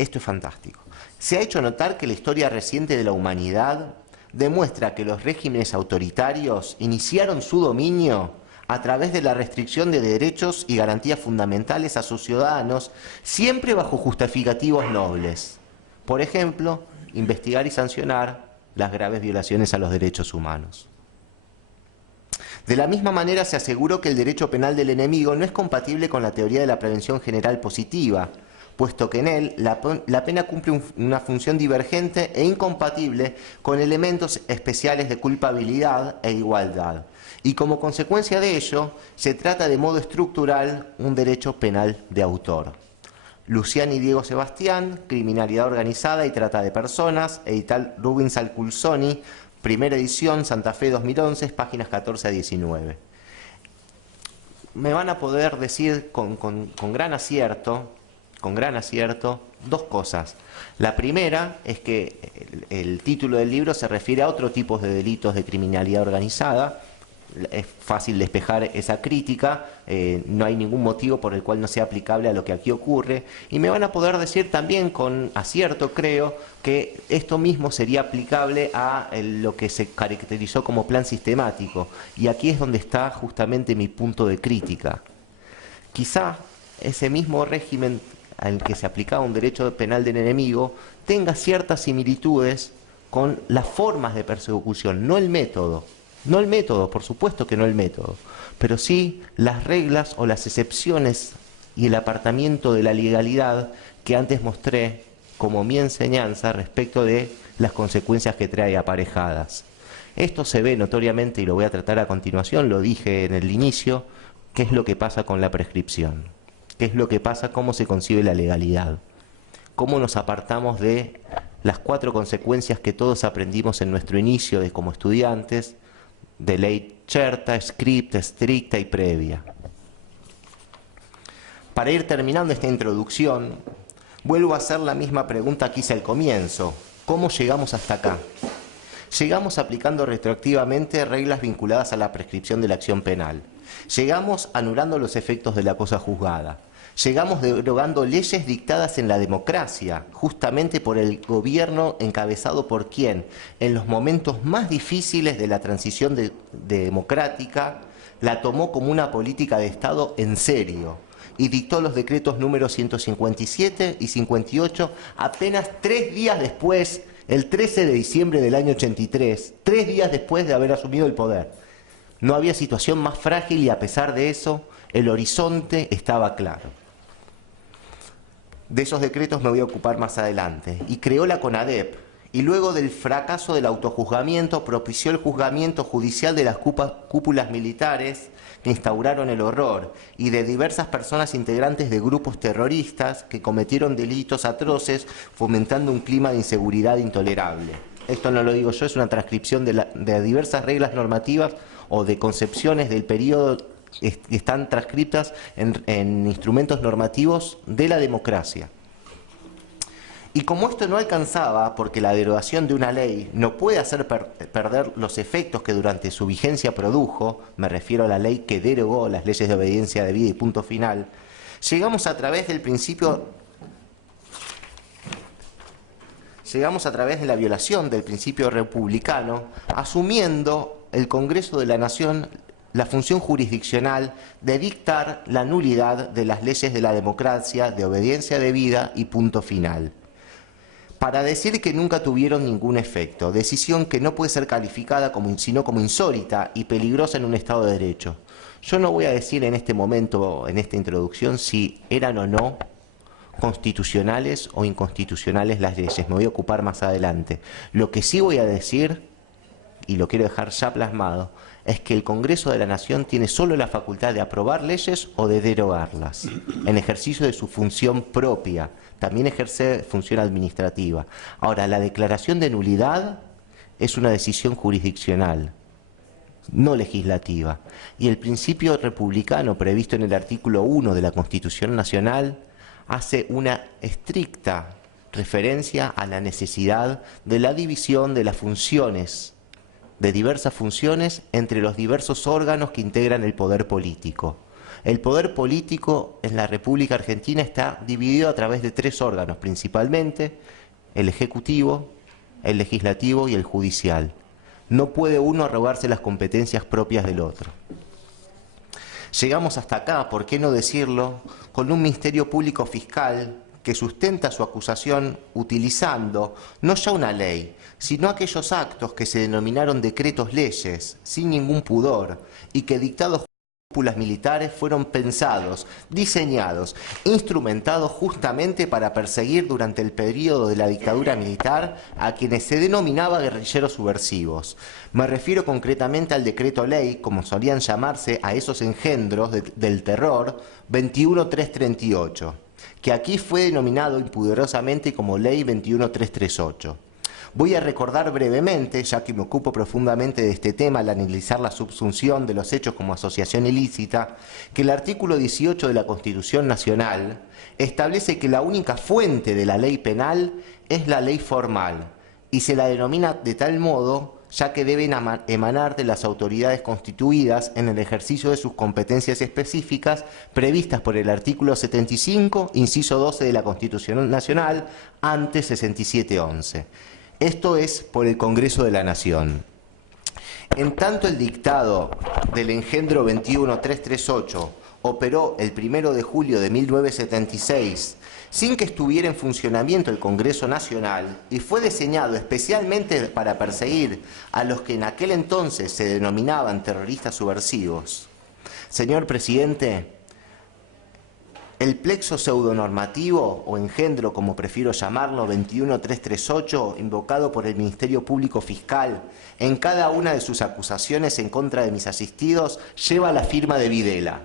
Esto es fantástico. Se ha hecho notar que la historia reciente de la humanidad demuestra que los regímenes autoritarios iniciaron su dominio a través de la restricción de derechos y garantías fundamentales a sus ciudadanos, siempre bajo justificativos nobles. Por ejemplo, investigar y sancionar las graves violaciones a los derechos humanos. De la misma manera se aseguró que el derecho penal del enemigo no es compatible con la teoría de la prevención general positiva, puesto que en él la pena cumple una función divergente e incompatible con elementos especiales de culpabilidad e igualdad. Y como consecuencia de ello, se trata de modo estructural un derecho penal de autor. Lucián y Diego Sebastián, Criminalidad organizada y trata de personas, edital Rubens Alculsoni, primera edición, Santa Fe 2011, páginas 14 a 19. Me van a poder decir con gran acierto, dos cosas. La primera es que el título del libro se refiere a otro tipo de delitos de criminalidad organizada. Es fácil despejar esa crítica, no hay ningún motivo por el cual no sea aplicable a lo que aquí ocurre, y me van a poder decir también con acierto, creo, que esto mismo sería aplicable a lo que se caracterizó como plan sistemático, y aquí es donde está justamente mi punto de crítica. Quizá ese mismo régimen al que se aplicaba un derecho penal del enemigo tenga ciertas similitudes con las formas de persecución, no el método. No el método, por supuesto que no el método, pero sí las reglas o las excepciones y el apartamiento de la legalidad que antes mostré como mi enseñanza respecto de las consecuencias que trae aparejadas. Esto se ve notoriamente, y lo voy a tratar a continuación, lo dije en el inicio, qué es lo que pasa con la prescripción, qué es lo que pasa, cómo se concibe la legalidad, cómo nos apartamos de las 4 consecuencias que todos aprendimos en nuestro inicio de como estudiantes, de ley certa, scripta, estricta y previa. Para ir terminando esta introducción, vuelvo a hacer la misma pregunta que hice al comienzo. ¿Cómo llegamos hasta acá? Llegamos aplicando retroactivamente reglas vinculadas a la prescripción de la acción penal. Llegamos anulando los efectos de la cosa juzgada. Llegamos derogando leyes dictadas en la democracia, justamente por el gobierno encabezado por quien, en los momentos más difíciles de la transición democrática, la tomó como una política de Estado en serio y dictó los decretos números 157 y 58 apenas 3 días después, el 13 de diciembre del año 83, 3 días después de haber asumido el poder. No había situación más frágil y a pesar de eso, el horizonte estaba claro. De esos decretos me voy a ocupar más adelante. Y creó la CONADEP. Y luego del fracaso del autojuzgamiento, propició el juzgamiento judicial de las cúpulas militares que instauraron el horror y de diversas personas integrantes de grupos terroristas que cometieron delitos atroces, fomentando un clima de inseguridad intolerable. Esto no lo digo yo, es una transcripción de diversas reglas normativas o de concepciones del periodo que están transcritas en instrumentos normativos de la democracia. Y como esto no alcanzaba, porque la derogación de una ley no puede hacer perder los efectos que durante su vigencia produjo, me refiero a la ley que derogó las leyes de obediencia debida y punto final, llegamos a través de la violación del principio republicano, asumiendo el Congreso de la Nación la función jurisdiccional de dictar la nulidad de las leyes de la democracia, de obediencia debida y punto final, para decir que nunca tuvieron ningún efecto, decisión que no puede ser calificada sino como insólita y peligrosa en un Estado de Derecho. Yo no voy a decir en este momento, en esta introducción, si eran o no constitucionales o inconstitucionales las leyes, me voy a ocupar más adelante. Lo que sí voy a decir, y lo quiero dejar ya plasmado, es que el Congreso de la Nación tiene solo la facultad de aprobar leyes o de derogarlas, en ejercicio de su función propia. También ejerce función administrativa. Ahora, la declaración de nulidad es una decisión jurisdiccional, no legislativa. Y el principio republicano previsto en el artículo 1 de la Constitución Nacional hace una estricta referencia a la necesidad de la división de las funciones, de diversas funciones entre los diversos órganos que integran el poder político. el poder político en la República Argentina está dividido a través de tres órganos principalmente: el Ejecutivo, el Legislativo y el Judicial. No puede uno arrogarse las competencias propias del otro. Llegamos hasta acá, ¿por qué no decirlo?, con un Ministerio Público Fiscal que sustenta su acusación utilizando no ya una ley, sino aquellos actos que se denominaron decretos leyes, sin ningún pudor, y que dictados cúpulas militares fueron pensados, diseñados, instrumentados justamente para perseguir durante el periodo de la dictadura militar a quienes se denominaba guerrilleros subversivos. Me refiero concretamente al decreto ley, como solían llamarse a esos engendros del terror, 21338, que aquí fue denominado impudorosamente como ley 21338. Voy a recordar brevemente, ya que me ocupo profundamente de este tema al analizar la subsunción de los hechos como asociación ilícita, que el artículo 18 de la Constitución Nacional establece que la única fuente de la ley penal es la ley formal, y se la denomina de tal modo ya que deben emanar de las autoridades constituidas en el ejercicio de sus competencias específicas previstas por el artículo 75, inciso 12 de la Constitución Nacional, ante 6711. Esto es por el Congreso de la Nación. En tanto el dictado del engendro 21338 operó el 1 de julio de 1976, sin que estuviera en funcionamiento el Congreso Nacional, y fue diseñado especialmente para perseguir a los que en aquel entonces se denominaban terroristas subversivos. Señor presidente, el plexo pseudonormativo, o engendro como prefiero llamarlo, 21338, invocado por el Ministerio Público Fiscal en cada una de sus acusaciones en contra de mis asistidos, lleva la firma de Videla,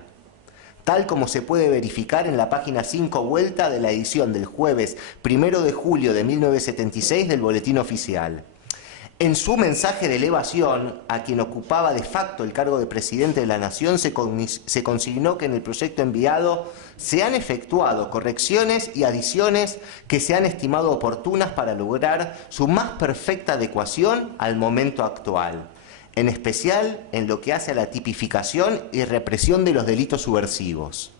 tal como se puede verificar en la página 5 vuelta de la edición del jueves 1 de julio de 1976 del Boletín Oficial. En su mensaje de elevación, a quien ocupaba de facto el cargo de presidente de la Nación, se consignó que en el proyecto enviado se han efectuado correcciones y adiciones que se han estimado oportunas para lograr su más perfecta adecuación al momento actual, en especial en lo que hace a la tipificación y represión de los delitos subversivos.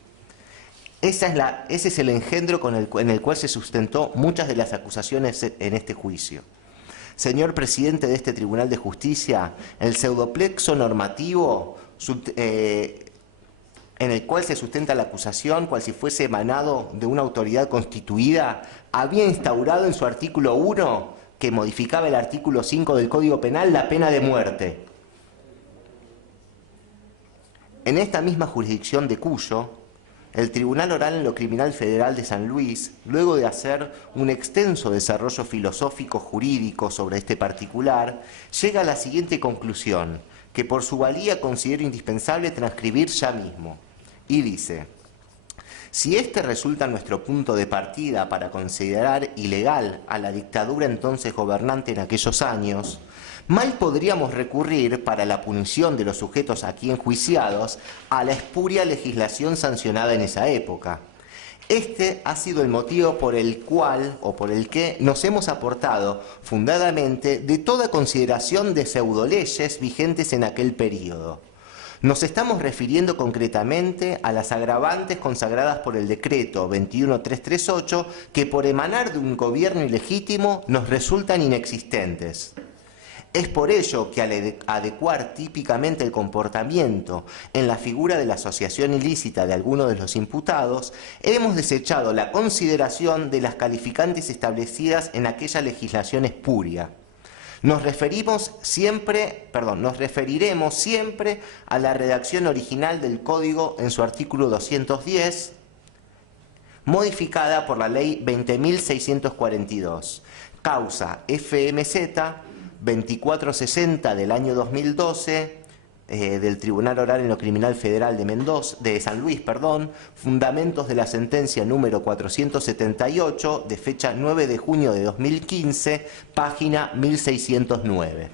Ese es el engendro en el cual se sustentó muchas de las acusaciones en este juicio. Señor presidente de este Tribunal de Justicia, el pseudoplexo normativo en el cual se sustenta la acusación, cual si fuese emanado de una autoridad constituida, había instaurado en su artículo 1, que modificaba el artículo 5 del Código Penal, la pena de muerte. En esta misma jurisdicción de Cuyo, el Tribunal Oral en lo Criminal Federal de San Luis, luego de hacer un extenso desarrollo filosófico jurídico sobre este particular, llega a la siguiente conclusión, que por su valía considero indispensable transcribir ya mismo. Y dice: si este resulta nuestro punto de partida para considerar ilegal a la dictadura entonces gobernante en aquellos años, mal podríamos recurrir para la punición de los sujetos aquí enjuiciados a la espuria legislación sancionada en esa época. Este ha sido el motivo por el cual o por el que nos hemos aportado fundadamente de toda consideración de pseudoleyes vigentes en aquel período. Nos estamos refiriendo concretamente a las agravantes consagradas por el decreto 21338 que por emanar de un gobierno ilegítimo nos resultan inexistentes. Es por ello que al adecuar típicamente el comportamiento en la figura de la asociación ilícita de alguno de los imputados, hemos desechado la consideración de las calificantes establecidas en aquella legislación espuria. Nos referiremos siempre a la redacción original del Código en su artículo 210, modificada por la Ley 20.642, causa FMZ 2460 del año 2012, del Tribunal Oral en lo Criminal Federal de San Luis, fundamentos de la sentencia número 478 de fecha 9 de junio de 2015, página 1609.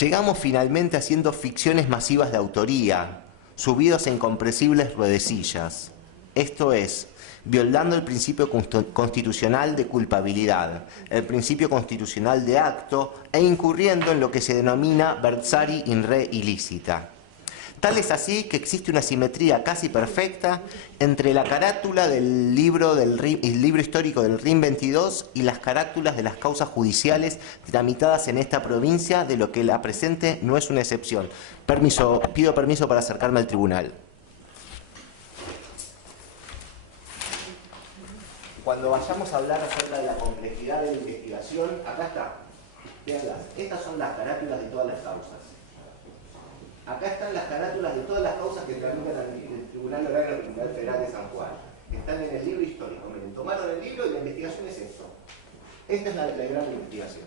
Llegamos finalmente haciendo ficciones masivas de autoría, subidos en comprensibles ruedecillas, esto es, violando el principio constitucional de culpabilidad, el principio constitucional de acto e incurriendo en lo que se denomina versari in re ilícita. Tal es así que existe una simetría casi perfecta entre la carátula del libro, el libro histórico del RIM 22 y las carátulas de las causas judiciales tramitadas en esta provincia, de lo que la presente no es una excepción. Pido permiso para acercarme al tribunal. Cuando vayamos a hablar acerca de la complejidad de la investigación, acá está. Veanlas. Estas son las carátulas de todas las causas. Acá están las carátulas de todas las causas que tramitan el Tribunal Oral Federal de San Juan. Están en el libro histórico. Miren, tomaron el libro y la investigación es esto. Esta es la gran investigación.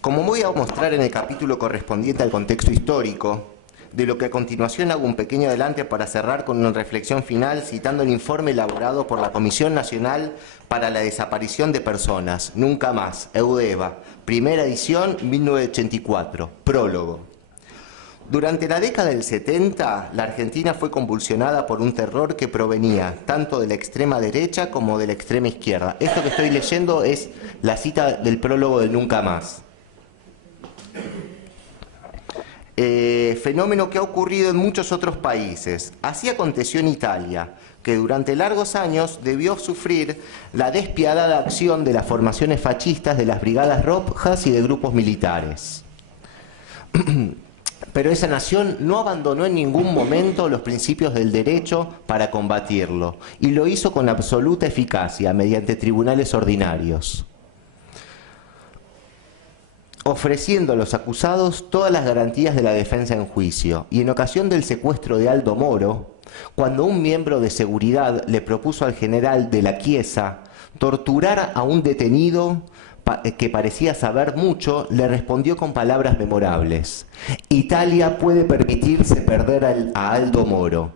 Como voy a mostrar en el capítulo correspondiente al contexto histórico, de lo que a continuación hago un pequeño adelante para cerrar con una reflexión final citando el informe elaborado por la Comisión Nacional para la Desaparición de Personas, Nunca Más, EUDEVA, primera edición, 1984, prólogo. Durante la década del 70, la Argentina fue convulsionada por un terror que provenía tanto de la extrema derecha como de la extrema izquierda. Esto que estoy leyendo es la cita del prólogo del Nunca Más. Fenómeno que ha ocurrido en muchos otros países. Así aconteció en Italia, que durante largos años debió sufrir la despiadada acción de las formaciones fascistas, de las brigadas rojas y de grupos militares. Pero esa nación no abandonó en ningún momento los principios del derecho para combatirlo, y lo hizo con absoluta eficacia, mediante tribunales ordinarios, ofreciendo a los acusados todas las garantías de la defensa en juicio. Y en ocasión del secuestro de Aldo Moro, cuando un miembro de seguridad le propuso al general de la Chiesa torturar a un detenido que parecía saber mucho, le respondió con palabras memorables: Italia puede permitirse perder a Aldo Moro,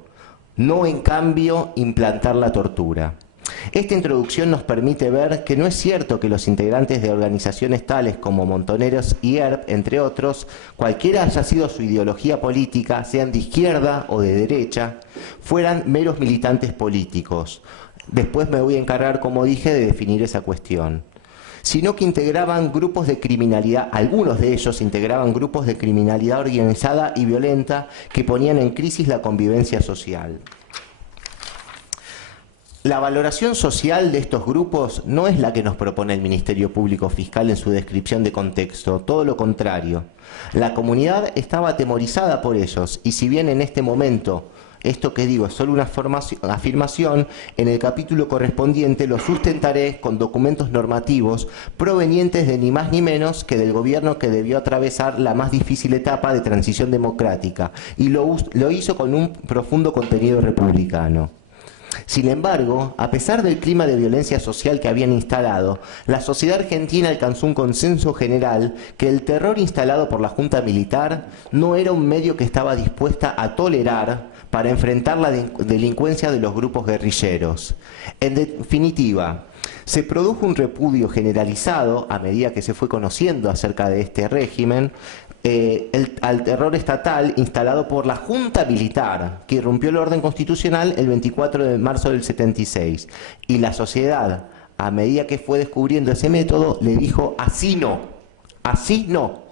no en cambio implantar la tortura. Esta introducción nos permite ver que no es cierto que los integrantes de organizaciones tales como Montoneros y ERP, entre otros, cualquiera haya sido su ideología política, sean de izquierda o de derecha, fueran meros militantes políticos. Después me voy a encargar, como dije, de definir esa cuestión. Sino que integraban grupos de criminalidad, algunos de ellos integraban grupos de criminalidad organizada y violenta que ponían en crisis la convivencia social. La valoración social de estos grupos no es la que nos propone el Ministerio Público Fiscal en su descripción de contexto, todo lo contrario. La comunidad estaba atemorizada por ellos, y si bien en este momento esto que digo es solo una afirmación, en el capítulo correspondiente lo sustentaré con documentos normativos provenientes de ni más ni menos que del gobierno que debió atravesar la más difícil etapa de transición democrática, y lo hizo con un profundo contenido republicano. Sin embargo, a pesar del clima de violencia social que habían instalado, la sociedad argentina alcanzó un consenso general que el terror instalado por la Junta Militar no era un medio que estaba dispuesta a tolerar para enfrentar la delincuencia de los grupos guerrilleros. En definitiva, se produjo un repudio generalizado, a medida que se fue conociendo acerca de este régimen, al terror estatal instalado por la Junta Militar, que irrumpió el orden constitucional el 24 de marzo del 76. Y la sociedad, a medida que fue descubriendo ese método, le dijo: así no, así no.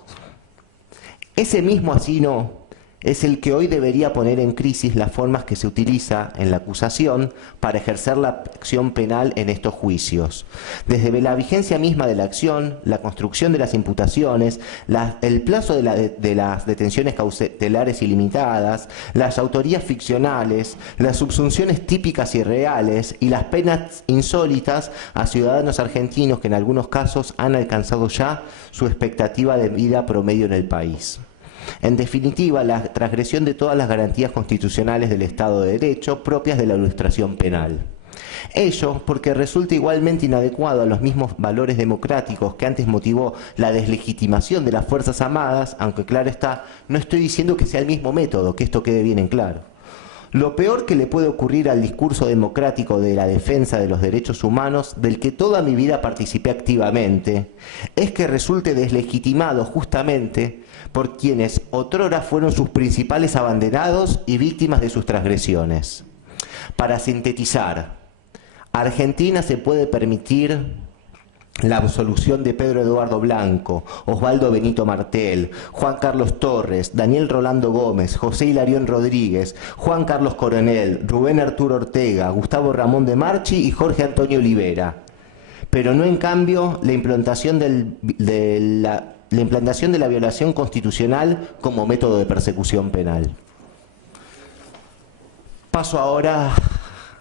Ese mismo así no es el que hoy debería poner en crisis las formas que se utiliza en la acusación para ejercer la acción penal en estos juicios. Desde la vigencia misma de la acción, la construcción de las imputaciones, el plazo de las detenciones cautelares ilimitadas, las autorías ficcionales, las subsunciones típicas y reales y las penas insólitas a ciudadanos argentinos que en algunos casos han alcanzado ya su expectativa de vida promedio en el país. En definitiva, la transgresión de todas las garantías constitucionales del Estado de Derecho propias de la ilustración penal. Ello porque resulta igualmente inadecuado a los mismos valores democráticos que antes motivó la deslegitimación de las Fuerzas Armadas, aunque claro está, no estoy diciendo que sea el mismo método, que esto quede bien en claro. Lo peor que le puede ocurrir al discurso democrático de la defensa de los derechos humanos, del que toda mi vida participé activamente, es que resulte deslegitimado justamente por quienes otrora fueron sus principales abanderados y víctimas de sus transgresiones. Para sintetizar, Argentina se puede permitir la absolución de Pedro Eduardo Blanco, Osvaldo Benito Martel, Juan Carlos Torres, Daniel Rolando Gómez, José Hilarión Rodríguez, Juan Carlos Coronel, Rubén Arturo Ortega, Gustavo Ramón de Marchi y Jorge Antonio Olivera. Pero no en cambio la implantación de la violación constitucional como método de persecución penal. Paso ahora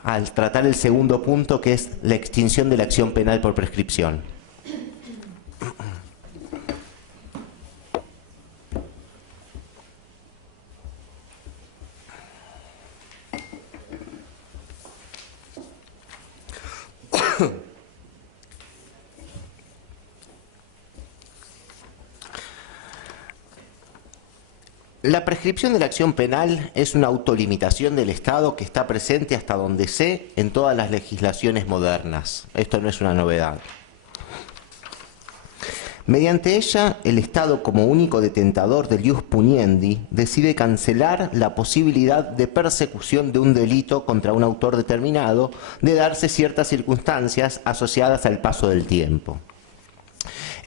al tratar el segundo punto, que es la extinción de la acción penal por prescripción. La prescripción de la acción penal es una autolimitación del Estado que está presente hasta donde sé en todas las legislaciones modernas. Esto no es una novedad. Mediante ella, el Estado, como único detentador del ius puniendi, decide cancelar la posibilidad de persecución de un delito contra un autor determinado de darse ciertas circunstancias asociadas al paso del tiempo.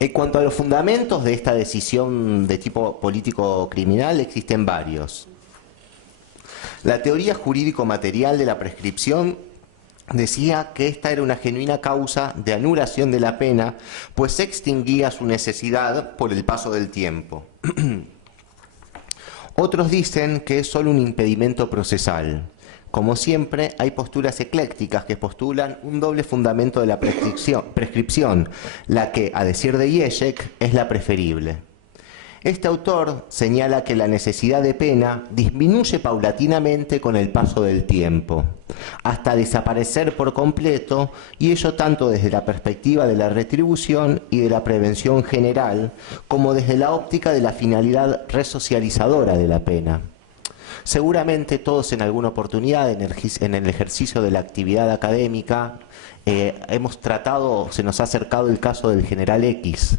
En cuanto a los fundamentos de esta decisión de tipo político-criminal, existen varios. La teoría jurídico-material de la prescripción decía que esta era una genuina causa de anulación de la pena, pues se extinguía su necesidad por el paso del tiempo. Otros dicen que es solo un impedimento procesal. Como siempre, hay posturas eclécticas que postulan un doble fundamento de la prescripción, la que, a decir de Ježek, es la preferible. Este autor señala que la necesidad de pena disminuye paulatinamente con el paso del tiempo, hasta desaparecer por completo, y ello tanto desde la perspectiva de la retribución y de la prevención general, como desde la óptica de la finalidad resocializadora de la pena. Seguramente todos en alguna oportunidad en el ejercicio de la actividad académica hemos tratado, se nos ha acercado el caso del general X,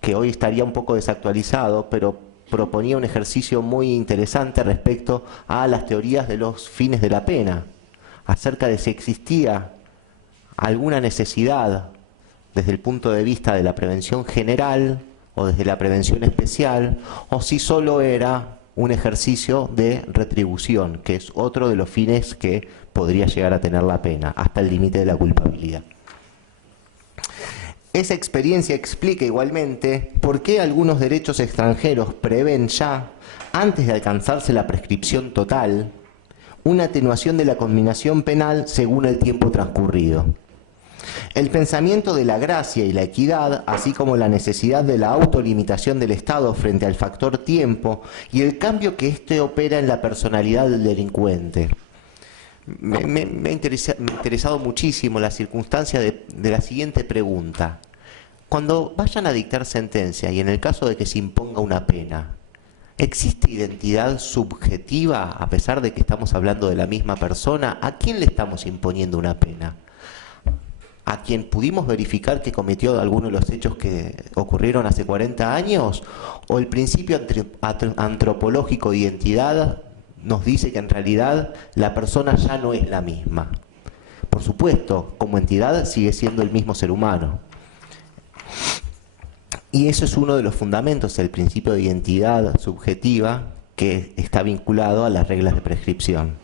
que hoy estaría un poco desactualizado, pero proponía un ejercicio muy interesante respecto a las teorías de los fines de la pena, acerca de si existía alguna necesidad desde el punto de vista de la prevención general o desde la prevención especial, o si solo era un ejercicio de retribución, que es otro de los fines que podría llegar a tener la pena, hasta el límite de la culpabilidad. Esa experiencia explica igualmente por qué algunos derechos extranjeros prevén ya, antes de alcanzarse la prescripción total, una atenuación de la conminación penal según el tiempo transcurrido. El pensamiento de la gracia y la equidad, así como la necesidad de la autolimitación del Estado frente al factor tiempo y el cambio que éste opera en la personalidad del delincuente. Me ha interesado muchísimo la circunstancia de la siguiente pregunta. Cuando vayan a dictar sentencia y en el caso de que se imponga una pena, ¿existe identidad subjetiva a pesar de que estamos hablando de la misma persona? ¿A quién le estamos imponiendo una pena? ¿A quien pudimos verificar que cometió alguno de los hechos que ocurrieron hace 40 años? ¿O el principio antropológico de identidad nos dice que en realidad la persona ya no es la misma? Por supuesto, como entidad sigue siendo el mismo ser humano. Y eso es uno de los fundamentos del principio de identidad subjetiva que está vinculado a las reglas de prescripción.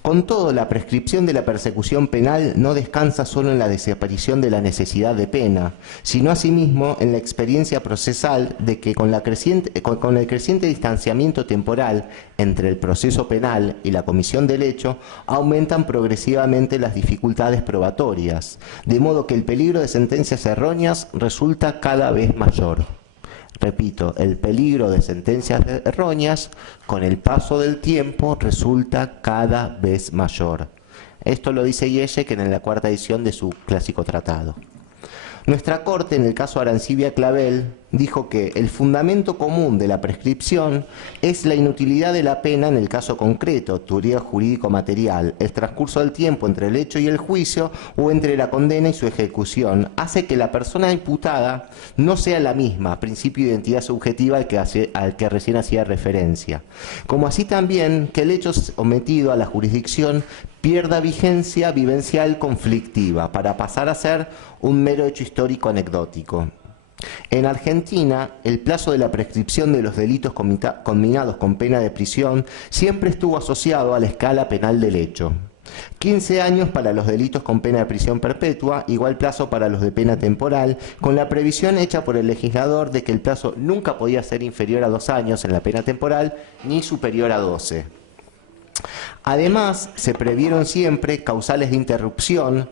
Con todo, la prescripción de la persecución penal no descansa solo en la desaparición de la necesidad de pena, sino asimismo en la experiencia procesal de que con el creciente distanciamiento temporal entre el proceso penal y la comisión del hecho, aumentan progresivamente las dificultades probatorias, de modo que el peligro de sentencias erróneas resulta cada vez mayor. Repito, el peligro de sentencias erróneas con el paso del tiempo resulta cada vez mayor. Esto lo dice Ježek en la cuarta edición de su clásico tratado. Nuestra Corte, en el caso Arancibia Clavel, dijo que el fundamento común de la prescripción es la inutilidad de la pena en el caso concreto, teoría jurídico-material. El transcurso del tiempo entre el hecho y el juicio o entre la condena y su ejecución hace que la persona imputada no sea la misma, principio de identidad subjetiva al que recién hacía referencia. Como así también que el hecho sometido a la jurisdicción pierda vigencia vivencial conflictiva para pasar a ser un mero hecho histórico anecdótico. En Argentina, el plazo de la prescripción de los delitos conminados con pena de prisión siempre estuvo asociado a la escala penal del hecho. 15 años para los delitos con pena de prisión perpetua, igual plazo para los de pena temporal, con la previsión hecha por el legislador de que el plazo nunca podía ser inferior a 2 años en la pena temporal ni superior a 12. Además, se previeron siempre causales de interrupción,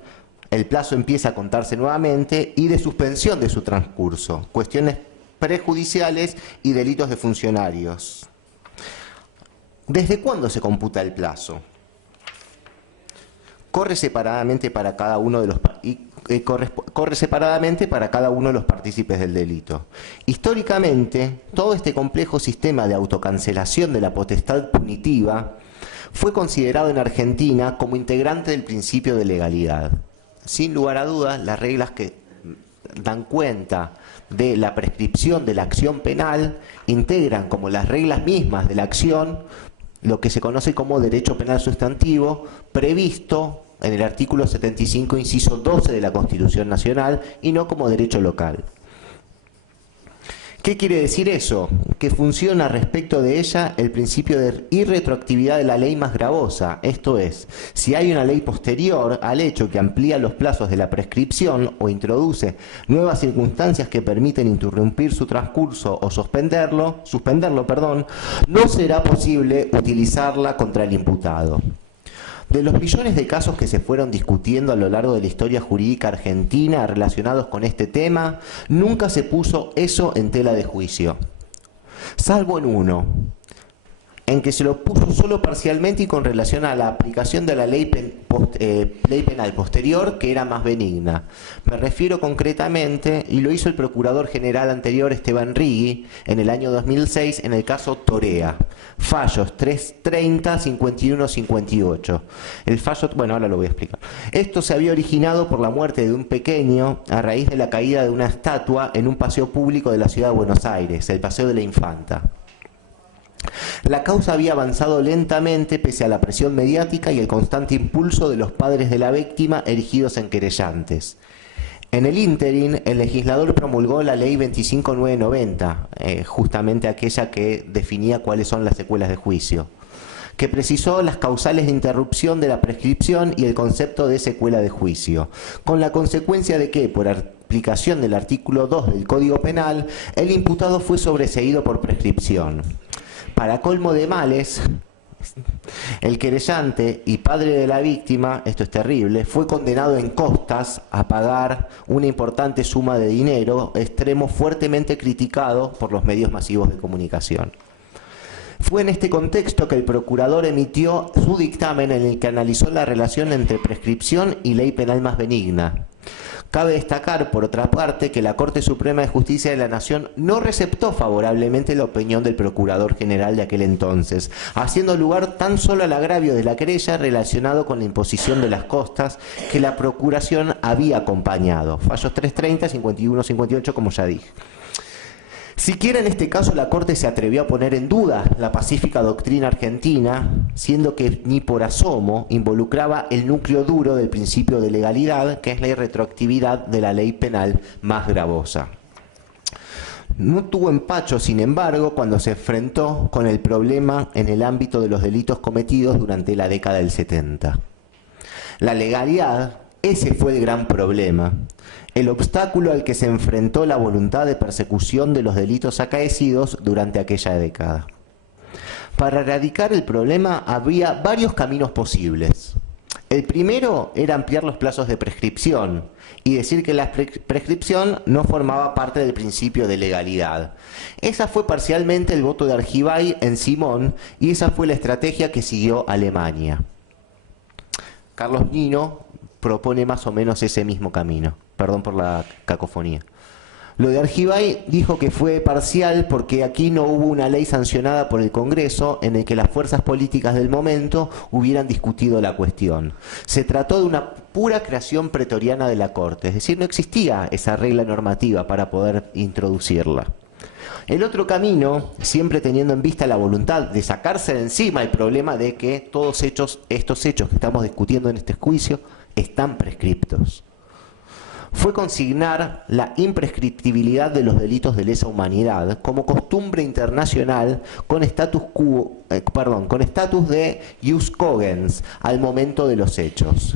el plazo empieza a contarse nuevamente, y de suspensión de su transcurso, cuestiones prejudiciales y delitos de funcionarios. ¿Desde cuándo se computa el plazo? Corre separadamente para cada uno de los partícipes del delito. Históricamente, todo este complejo sistema de autocancelación de la potestad punitiva fue considerado en Argentina como integrante del principio de legalidad. Sin lugar a dudas, las reglas que dan cuenta de la prescripción de la acción penal integran como las reglas mismas de la acción lo que se conoce como derecho penal sustantivo, previsto en el artículo 75, inciso 12 de la Constitución Nacional, y no como derecho local. ¿Qué quiere decir eso? Que funciona respecto de ella el principio de irretroactividad de la ley más gravosa. Esto es, si hay una ley posterior al hecho que amplía los plazos de la prescripción o introduce nuevas circunstancias que permiten interrumpir su transcurso o suspenderlo, no será posible utilizarla contra el imputado. De los millones de casos que se fueron discutiendo a lo largo de la historia jurídica argentina relacionados con este tema, nunca se puso eso en tela de juicio, salvo en uno, en que se lo puso solo parcialmente y con relación a la aplicación de la ley penal posterior, que era más benigna. Me refiero concretamente, y lo hizo el Procurador General anterior, Esteban Rigui, en el año 2006, en el caso Torea. Fallos 330, 51, 58. El fallo, bueno, ahora lo voy a explicar. Esto se había originado por la muerte de un pequeño a raíz de la caída de una estatua en un paseo público de la ciudad de Buenos Aires, el Paseo de la Infanta. La causa había avanzado lentamente pese a la presión mediática y el constante impulso de los padres de la víctima erigidos en querellantes. En el ínterin, el legislador promulgó la ley 25990, justamente aquella que definía cuáles son las secuelas de juicio, que precisó las causales de interrupción de la prescripción y el concepto de secuela de juicio, con la consecuencia de que, por aplicación del artículo 2 del Código Penal, el imputado fue sobreseído por prescripción. Para colmo de males, el querellante y padre de la víctima, esto es terrible, fue condenado en costas a pagar una importante suma de dinero, extremo fuertemente criticado por los medios masivos de comunicación. Fue en este contexto que el procurador emitió su dictamen en el que analizó la relación entre prescripción y ley penal más benigna. Cabe destacar, por otra parte, que la Corte Suprema de Justicia de la Nación no receptó favorablemente la opinión del Procurador General de aquel entonces, haciendo lugar tan solo al agravio de la querella relacionado con la imposición de las costas que la Procuración había acompañado. Fallos 330, 51, 58, como ya dije. Siquiera en este caso la Corte se atrevió a poner en duda la pacífica doctrina argentina, siendo que ni por asomo involucraba el núcleo duro del principio de legalidad, que es la irretroactividad de la ley penal más gravosa. No tuvo empacho, sin embargo, cuando se enfrentó con el problema en el ámbito de los delitos cometidos durante la década del 70. La legalidad, ese fue el gran problema. El obstáculo al que se enfrentó la voluntad de persecución de los delitos acaecidos durante aquella década. Para erradicar el problema había varios caminos posibles. El primero era ampliar los plazos de prescripción y decir que la prescripción no formaba parte del principio de legalidad. Esa fue parcialmente el voto de Argibay en Simón y esa fue la estrategia que siguió Alemania. Carlos Nino propone más o menos ese mismo camino. Perdón por la cacofonía. Lo de Argibay dijo que fue parcial porque aquí no hubo una ley sancionada por el Congreso en el que las fuerzas políticas del momento hubieran discutido la cuestión. Se trató de una pura creación pretoriana de la Corte, es decir, no existía esa regla normativa para poder introducirla. El otro camino, siempre teniendo en vista la voluntad de sacarse de encima el problema de que todos estos hechos que estamos discutiendo en este juicio están prescriptos, fue consignar la imprescriptibilidad de los delitos de lesa humanidad como costumbre internacional con estatus de jus cogens al momento de los hechos.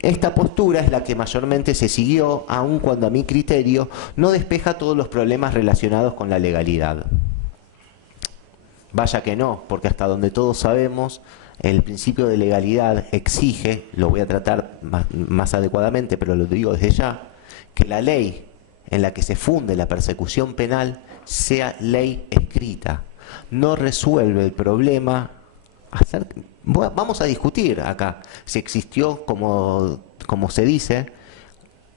Esta postura es la que mayormente se siguió, aun cuando a mi criterio no despeja todos los problemas relacionados con la legalidad. Vaya que no, porque hasta donde todos sabemos, el principio de legalidad exige, lo voy a tratar más adecuadamente, pero lo digo desde ya, que la ley en la que se funde la persecución penal sea ley escrita. No resuelve el problema. Vamos a discutir acá si existió, como se dice,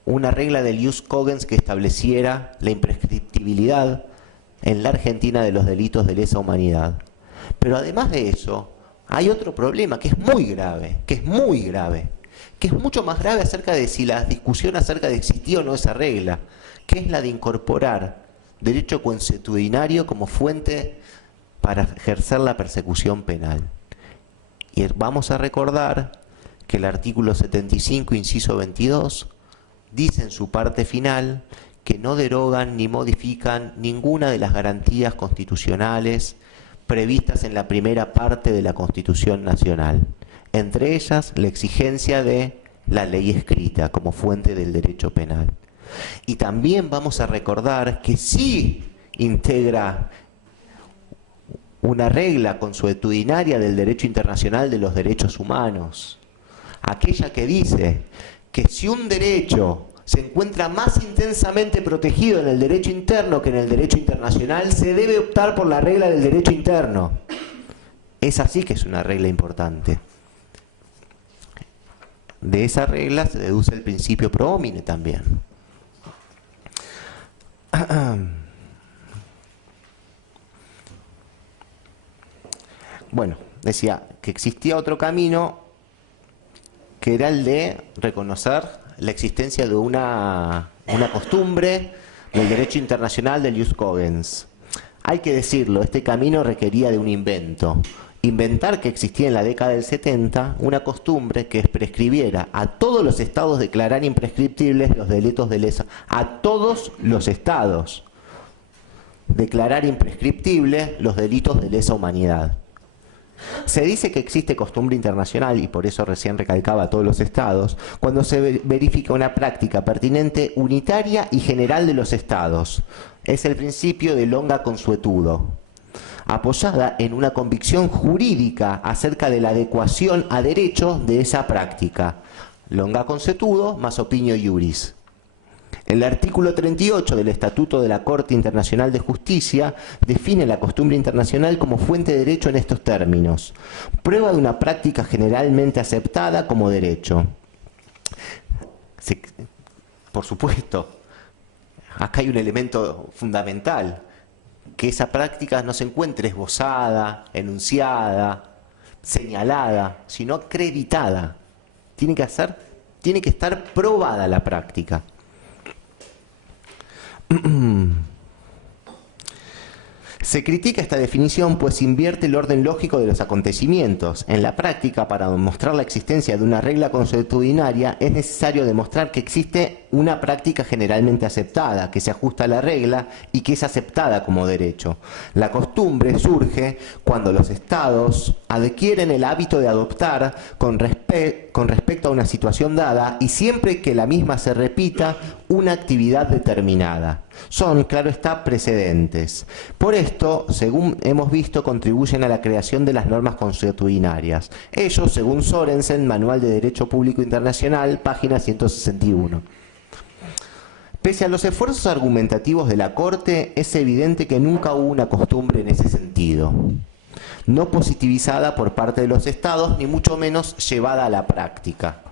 una regla del jus cogens que estableciera la imprescriptibilidad en la Argentina de los delitos de lesa humanidad. Pero además de eso, hay otro problema que es muy grave, que es mucho más grave acerca de si la discusión acerca de existir o no esa regla, que es la de incorporar derecho consuetudinario como fuente para ejercer la persecución penal. Y vamos a recordar que el artículo 75, inciso 22, dice en su parte final que no derogan ni modifican ninguna de las garantías constitucionales previstas en la primera parte de la Constitución Nacional. Entre ellas, la exigencia de la ley escrita como fuente del derecho penal. Y también vamos a recordar que sí integra una regla consuetudinaria del derecho internacional de los derechos humanos, aquella que dice que si un derecho se encuentra más intensamente protegido en el derecho interno que en el derecho internacional, se debe optar por la regla del derecho interno. Esa sí que es una regla importante. De esa regla se deduce el principio pro homine también. Bueno, decía que existía otro camino que era el de reconocer la existencia de una costumbre del derecho internacional del jus cogens. Hay que decirlo, este camino requería de un invento. Inventar que existía en la década del 70 una costumbre que prescribiera a todos los estados declarar imprescriptibles los delitos de lesa, a todos los estados declarar imprescriptible los delitos de lesa humanidad. Se dice que existe costumbre internacional, y por eso recién recalcaba a todos los estados, cuando se verifica una práctica pertinente, unitaria y general de los estados. Es el principio de longa consuetudo, apoyada en una convicción jurídica acerca de la adecuación a derecho de esa práctica. Longa consuetudo más opinio iuris. El artículo 38 del Estatuto de la Corte Internacional de Justicia define la costumbre internacional como fuente de derecho en estos términos: prueba de una práctica generalmente aceptada como derecho. Por supuesto, acá hay un elemento fundamental, que esa práctica no se encuentre esbozada, enunciada, señalada, sino acreditada. Tiene que estar probada la práctica. Se critica esta definición pues invierte el orden lógico de los acontecimientos. En la práctica, para demostrar la existencia de una regla consuetudinaria, es necesario demostrar que existe una práctica generalmente aceptada, que se ajusta a la regla y que es aceptada como derecho. La costumbre surge cuando los estados adquieren el hábito de adoptar con respecto a una situación dada y siempre que la misma se repita una actividad determinada. Son, claro está, precedentes. Por esto, según hemos visto, contribuyen a la creación de las normas consuetudinarias. Ellos, según Sorensen, Manual de Derecho Público Internacional, página 161. Pese a los esfuerzos argumentativos de la Corte, es evidente que nunca hubo una costumbre en ese sentido, no positivizada por parte de los estados, ni mucho menos llevada a la práctica.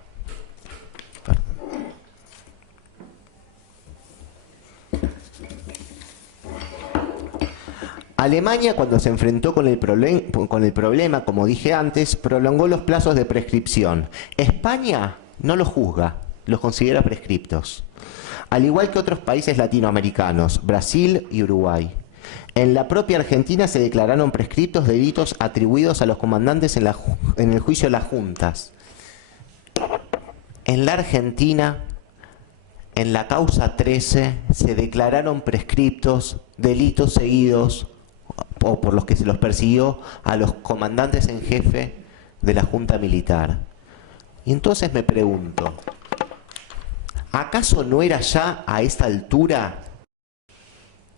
Alemania, cuando se enfrentó con el problema, como dije antes, prolongó los plazos de prescripción. España no los juzga, los considera prescriptos. Al igual que otros países latinoamericanos, Brasil y Uruguay. En la propia Argentina se declararon prescriptos delitos atribuidos a los comandantes en el juicio de las juntas. En la Argentina, en la causa 13, se declararon prescriptos delitos seguidos o por los que se los persiguió a los comandantes en jefe de la Junta Militar. Y entonces me pregunto, ¿acaso no era ya a esta altura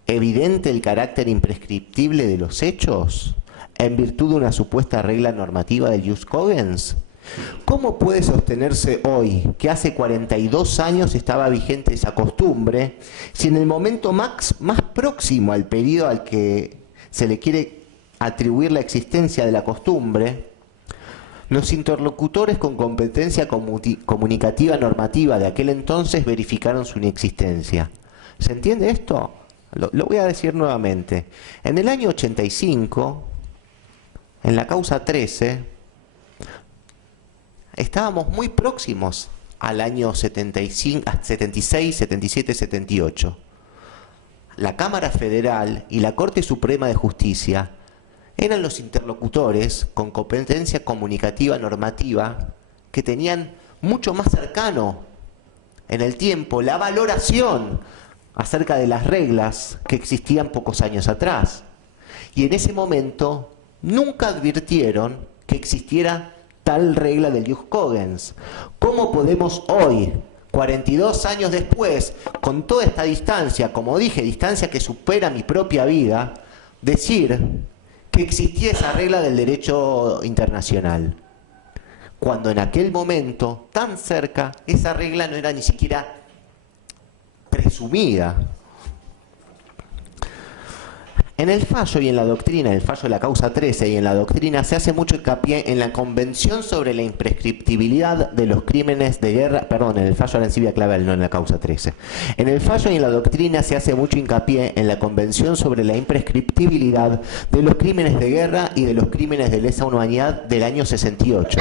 evidente el carácter imprescriptible de los hechos en virtud de una supuesta regla normativa del jus cogens? ¿Cómo puede sostenerse hoy que hace 42 años estaba vigente esa costumbre si en el momento más próximo al periodo al que se le quiere atribuir la existencia de la costumbre, los interlocutores con competencia comunicativa normativa de aquel entonces verificaron su inexistencia? ¿Se entiende esto? Lo voy a decir nuevamente. En el año 85, en la causa 13, estábamos muy próximos al año 76, 77, 78. La Cámara Federal y la Corte Suprema de Justicia eran los interlocutores con competencia comunicativa normativa que tenían mucho más cercano en el tiempo la valoración acerca de las reglas que existían pocos años atrás. Y en ese momento nunca advirtieron que existiera tal regla del jus cogens. ¿Cómo podemos hoy, 42 años después, con toda esta distancia, como dije, distancia que supera mi propia vida, decir que existía esa regla del derecho internacional? Cuando en aquel momento, tan cerca, esa regla no era ni siquiera presumida. En el fallo y en la doctrina, en el fallo de la causa 13 y en la doctrina, se hace mucho hincapié en la Convención sobre la imprescriptibilidad de los crímenes de guerra, perdón, en el fallo de Arancibia Clavel, no en la causa 13. En el fallo y en la doctrina se hace mucho hincapié en la Convención sobre la imprescriptibilidad de los crímenes de guerra y de los crímenes de lesa humanidad del año 68.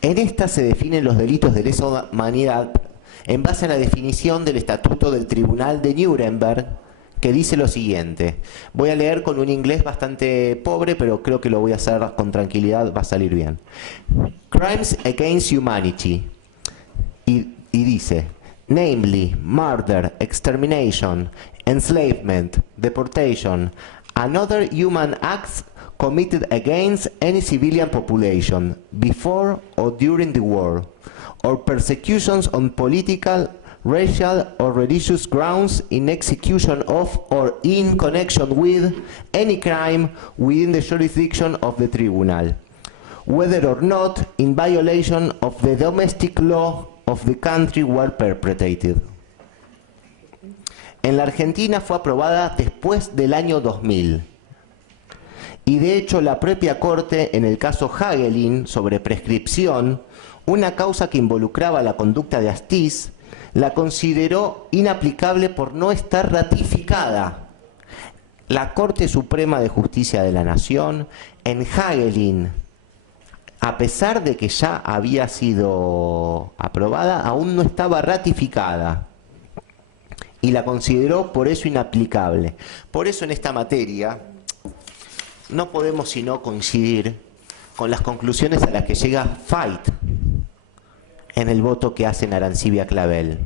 En esta se definen los delitos de lesa humanidad en base a la definición del Estatuto del Tribunal de Nuremberg, que dice lo siguiente. Voy a leer con un inglés bastante pobre, pero creo que lo voy a hacer con tranquilidad, va a salir bien. Crimes against humanity. Y dice, namely, murder, extermination, enslavement, deportation, and other human acts committed against any civilian population, before or during the war, or persecutions on political, racial or religious grounds in execution of or in connection with any crime within the jurisdiction of the tribunal, whether or not in violation of the domestic law of the country were perpetrated. En la Argentina fue aprobada después del año 2000. Y de hecho la propia Corte, en el caso Hagelin sobre prescripción, una causa que involucraba la conducta de Astiz, la consideró inaplicable por no estar ratificada. La Corte Suprema de Justicia de la Nación, en Hagelin, a pesar de que ya había sido aprobada, aún no estaba ratificada. Y la consideró por eso inaplicable. Por eso en esta materia no podemos sino coincidir con las conclusiones a las que llega Fait en el voto que hace en Arancibia Clavel.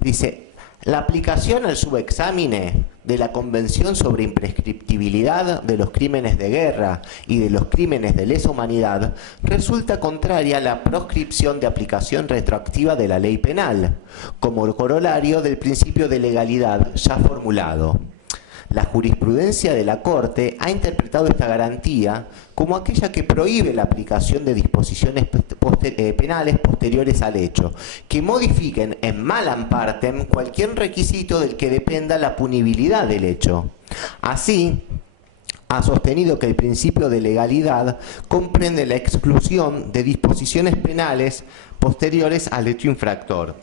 Dice, la aplicación al subexámine de la Convención sobre imprescriptibilidad de los crímenes de guerra y de los crímenes de lesa humanidad resulta contraria a la proscripción de aplicación retroactiva de la ley penal, como corolario del principio de legalidad ya formulado. La jurisprudencia de la Corte ha interpretado esta garantía como aquella que prohíbe la aplicación de disposiciones penales posteriores al hecho, que modifiquen en malam partem cualquier requisito del que dependa la punibilidad del hecho. Así, ha sostenido que el principio de legalidad comprende la exclusión de disposiciones penales posteriores al hecho infractor.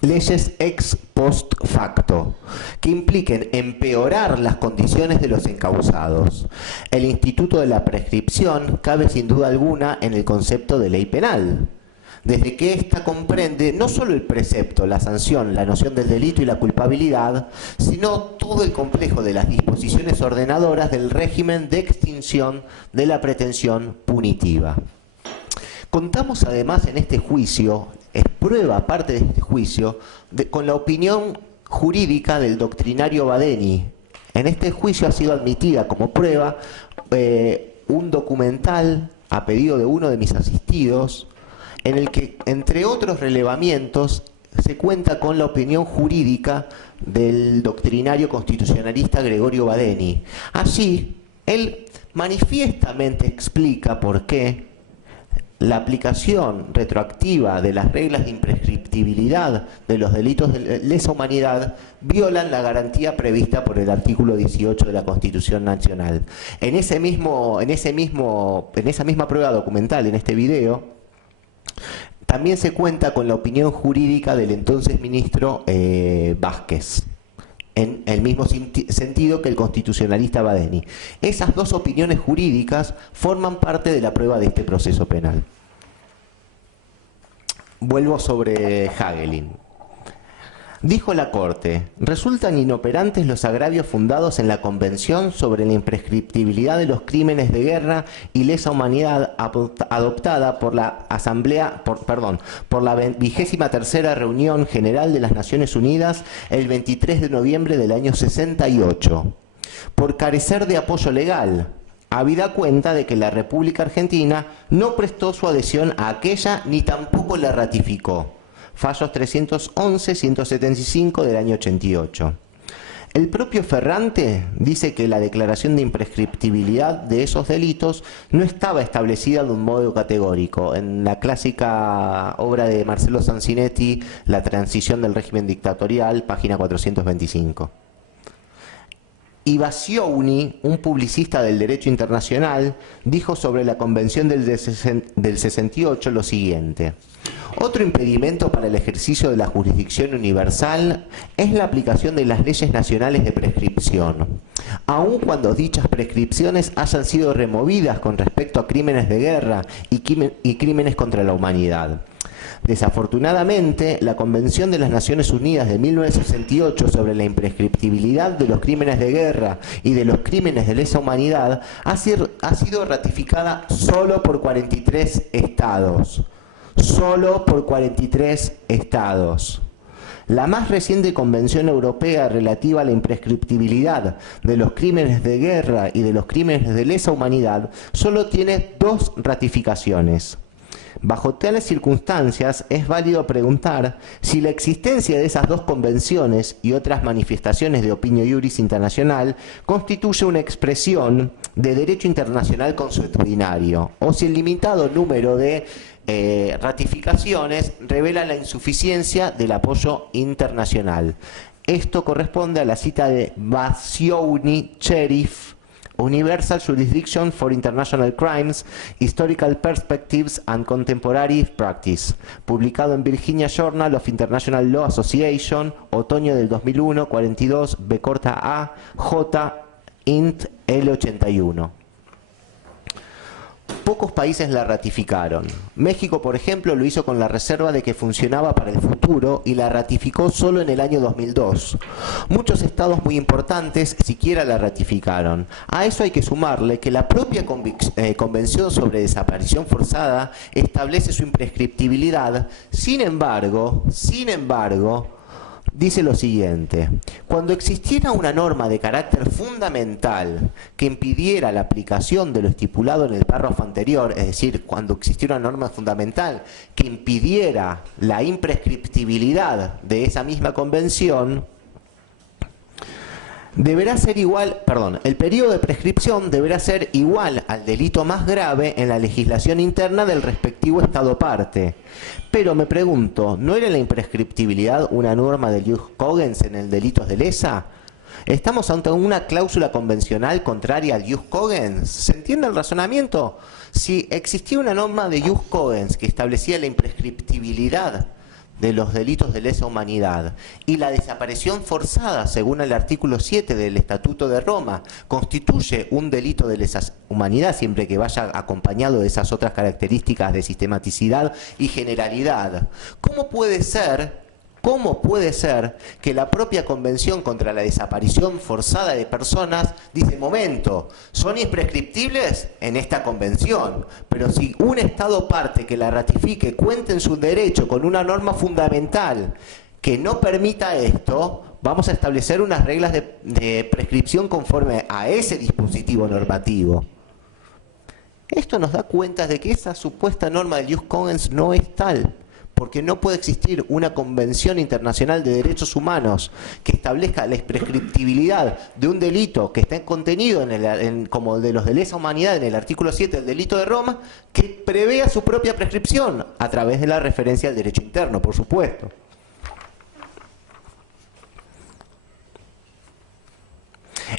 leyes ex post facto, que impliquen empeorar las condiciones de los encausados. El instituto de la prescripción cabe sin duda alguna en el concepto de ley penal, desde que ésta comprende no solo el precepto, la sanción, la noción del delito y la culpabilidad, sino todo el complejo de las disposiciones ordenadoras del régimen de extinción de la pretensión punitiva. Contamos además en este juicio, es prueba parte de este juicio, con la opinión jurídica del doctrinario Badeni. En este juicio ha sido admitida como prueba un documental a pedido de uno de mis asistidos, en el que, entre otros relevamientos, se cuenta con la opinión jurídica del doctrinario constitucionalista Gregorio Badeni. Allí, él manifiestamente explica por qué la aplicación retroactiva de las reglas de imprescriptibilidad de los delitos de lesa humanidad violan la garantía prevista por el artículo 18 de la Constitución Nacional. En esa misma prueba documental, en este video, también se cuenta con la opinión jurídica del entonces ministro Vázquez, en el mismo sentido que el constitucionalista Badeni. Esas dos opiniones jurídicas forman parte de la prueba de este proceso penal. Vuelvo sobre Hagelin. Dijo la Corte: resultan inoperantes los agravios fundados en la Convención sobre la imprescriptibilidad de los crímenes de guerra y lesa humanidad adoptada por la por la 23ª Reunión General de las Naciones Unidas el 23 de noviembre del año 68, por carecer de apoyo legal, habida cuenta de que la República Argentina no prestó su adhesión a aquella ni tampoco la ratificó. Fallos 311-175 del año 88. El propio Ferrante dice que la declaración de imprescriptibilidad de esos delitos no estaba establecida de un modo categórico. En la clásica obra de Marcelo Sanzinetti, La transición del régimen dictatorial, página 425. Ibasiouni, un publicista del derecho internacional, dijo sobre la Convención del 68 lo siguiente: otro impedimento para el ejercicio de la jurisdicción universal es la aplicación de las leyes nacionales de prescripción, aun cuando dichas prescripciones hayan sido removidas con respecto a crímenes de guerra y crímenes contra la humanidad. Desafortunadamente, la Convención de las Naciones Unidas de 1968 sobre la imprescriptibilidad de los crímenes de guerra y de los crímenes de lesa humanidad ha sido ratificada solo por 43 estados. Solo por 43 estados. La más reciente Convención Europea relativa a la imprescriptibilidad de los crímenes de guerra y de los crímenes de lesa humanidad solo tiene 2 ratificaciones. Bajo tales circunstancias, es válido preguntar si la existencia de esas 2 convenciones y otras manifestaciones de opinio iuris internacional constituye una expresión de derecho internacional consuetudinario, o si el limitado número de ratificaciones revela la insuficiencia del apoyo internacional. Esto corresponde a la cita de Basiouni Cherif, Universal Jurisdiction for International Crimes, Historical Perspectives and Contemporary Practice, publicado en Virginia Journal of International Law Association, otoño del 2001, 42, B corta A, J, int L81. Pocos países la ratificaron. México, por ejemplo, lo hizo con la reserva de que funcionaba para el futuro y la ratificó solo en el año 2002. Muchos estados muy importantes siquiera la ratificaron. A eso hay que sumarle que la propia Convención sobre Desaparición Forzada establece su imprescriptibilidad. Sin embargo, dice lo siguiente: cuando existiera una norma de carácter fundamental que impidiera la aplicación de lo estipulado en el párrafo anterior, es decir, cuando existiera una norma fundamental que impidiera la imprescriptibilidad de esa misma convención, deberá ser el periodo de prescripción deberá ser igual al delito más grave en la legislación interna del respectivo Estado parte. Pero me pregunto, ¿no era la imprescriptibilidad una norma del jus cogens en el delitos de lesa? ¿Estamos ante una cláusula convencional contraria al jus cogens? ¿Se entiende el razonamiento? Si existía una norma de jus cogens que establecía la imprescriptibilidad de los delitos de lesa humanidad y la desaparición forzada, según el artículo 7 del Estatuto de Roma, constituye un delito de lesa humanidad siempre que vaya acompañado de esas otras características de sistematicidad y generalidad, ¿cómo puede ser que la propia Convención contra la Desaparición Forzada de Personas dice, momento, son imprescriptibles en esta convención, pero si un Estado parte que la ratifique cuente en su derecho con una norma fundamental que no permita esto, vamos a establecer unas reglas de prescripción conforme a ese dispositivo normativo? Esto nos da cuenta de que esa supuesta norma del jus cogens no es tal, porque no puede existir una convención internacional de derechos humanos que establezca la imprescriptibilidad de un delito que está contenido como el de los de lesa humanidad en el artículo 7 del delito de Roma, que prevea su propia prescripción a través de la referencia al derecho interno, por supuesto.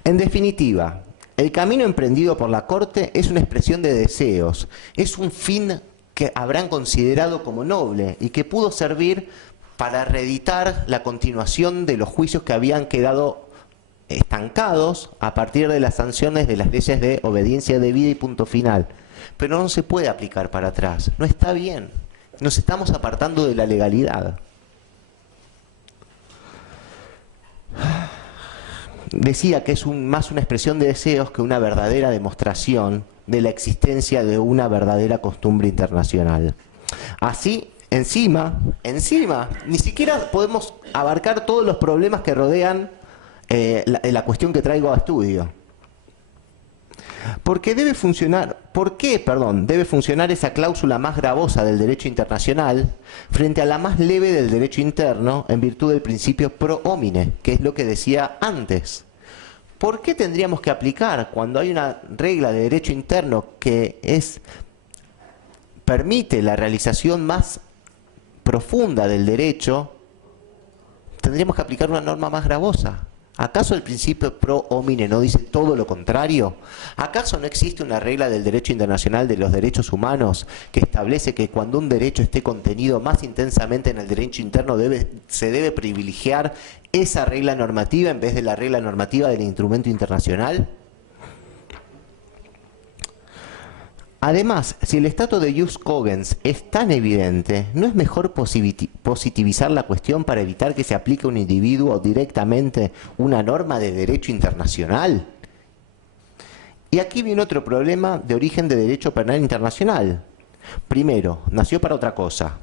En definitiva, el camino emprendido por la Corte es una expresión de deseos, es un fin que habrán considerado como noble y que pudo servir para reeditar la continuación de los juicios que habían quedado estancados a partir de las sanciones de las leyes de obediencia debida y punto final. Pero no se puede aplicar para atrás, no está bien, nos estamos apartando de la legalidad. Decía que es más una expresión de deseos que una verdadera demostración de la existencia de una verdadera costumbre internacional. Así, encima, ni siquiera podemos abarcar todos los problemas que rodean la cuestión que traigo a estudio. ¿Por qué debe funcionar esa cláusula más gravosa del derecho internacional frente a la más leve del derecho interno en virtud del principio pro homine, que es lo que decía antes? ¿Por qué tendríamos que aplicar cuando hay una regla de derecho interno que permite la realización más profunda del derecho? Tendríamos que aplicar una norma más gravosa. ¿Acaso el principio pro homine no dice todo lo contrario? ¿Acaso no existe una regla del derecho internacional de los derechos humanos que establece que cuando un derecho esté contenido más intensamente en el derecho interno se debe privilegiar esa regla normativa en vez de la regla normativa del instrumento internacional? Además, si el estatus de jus cogens es tan evidente, ¿no es mejor positivizar la cuestión para evitar que se aplique a un individuo directamente una norma de derecho internacional? Y aquí viene otro problema de origen de derecho penal internacional. Primero, nació para otra cosa.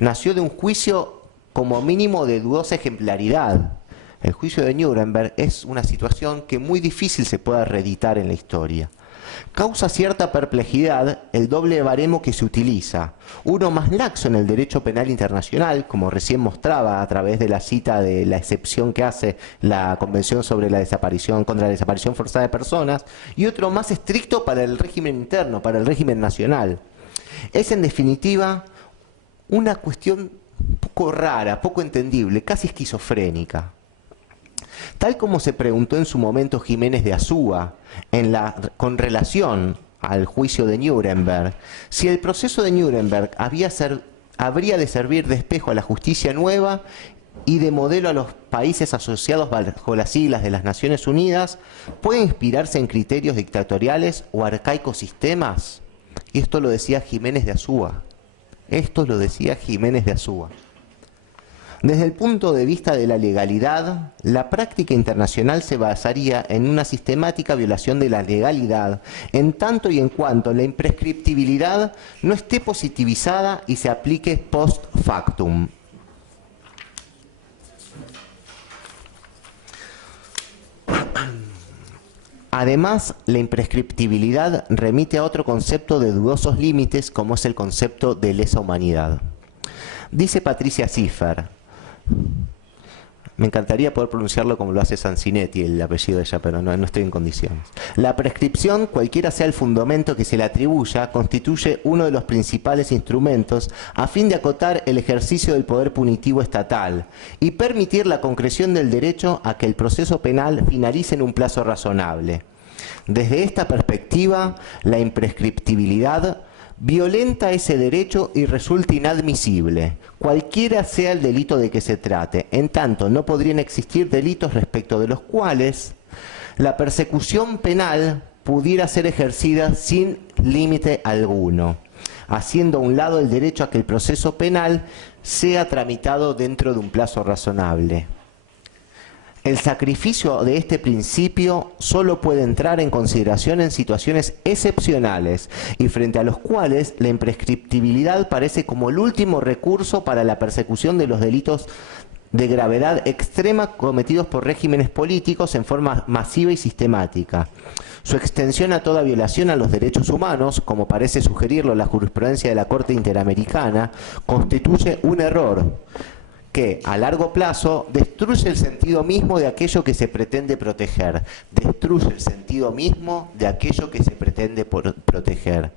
Nació de un juicio como mínimo de dudosa ejemplaridad. El juicio de Nuremberg es una situación que muy difícil se pueda reeditar en la historia. Causa cierta perplejidad el doble baremo que se utiliza, uno más laxo en el derecho penal internacional, como recién mostraba a través de la cita de la excepción que hace la Convención sobre la desaparición, contra la desaparición forzada de personas, y otro más estricto para el régimen interno, para el régimen nacional. Es en definitiva una cuestión poco rara, poco entendible, casi esquizofrénica. Tal como se preguntó en su momento Jiménez de Azúa con relación al juicio de Nuremberg, si el proceso de Nuremberg habría de servir de espejo a la justicia nueva y de modelo a los países asociados bajo las siglas de las Naciones Unidas, ¿puede inspirarse en criterios dictatoriales o arcaicos sistemas? Y esto lo decía Jiménez de Azúa. Desde el punto de vista de la legalidad, la práctica internacional se basaría en una sistemática violación de la legalidad, en tanto y en cuanto la imprescriptibilidad no esté positivizada y se aplique post factum. Además, la imprescriptibilidad remite a otro concepto de dudosos límites, como es el concepto de lesa humanidad. Dice Patricia Ziffer, me encantaría poder pronunciarlo como lo hace Sanzinetti, el apellido de ella, pero no estoy en condiciones. La prescripción, cualquiera sea el fundamento que se le atribuya, constituye uno de los principales instrumentos a fin de acotar el ejercicio del poder punitivo estatal y permitir la concreción del derecho a que el proceso penal finalice en un plazo razonable. Desde esta perspectiva, la imprescriptibilidad violenta ese derecho y resulta inadmisible, cualquiera sea el delito de que se trate. En tanto, no podrían existir delitos respecto de los cuales la persecución penal pudiera ser ejercida sin límite alguno, haciendo a un lado el derecho a que el proceso penal sea tramitado dentro de un plazo razonable. El sacrificio de este principio solo puede entrar en consideración en situaciones excepcionales y frente a los cuales la imprescriptibilidad parece como el último recurso para la persecución de los delitos de gravedad extrema cometidos por regímenes políticos en forma masiva y sistemática. Su extensión a toda violación a los derechos humanos, como parece sugerirlo la jurisprudencia de la Corte Interamericana, constituye un error que, a largo plazo, destruye el sentido mismo de aquello que se pretende proteger. Destruye el sentido mismo de aquello que se pretende proteger.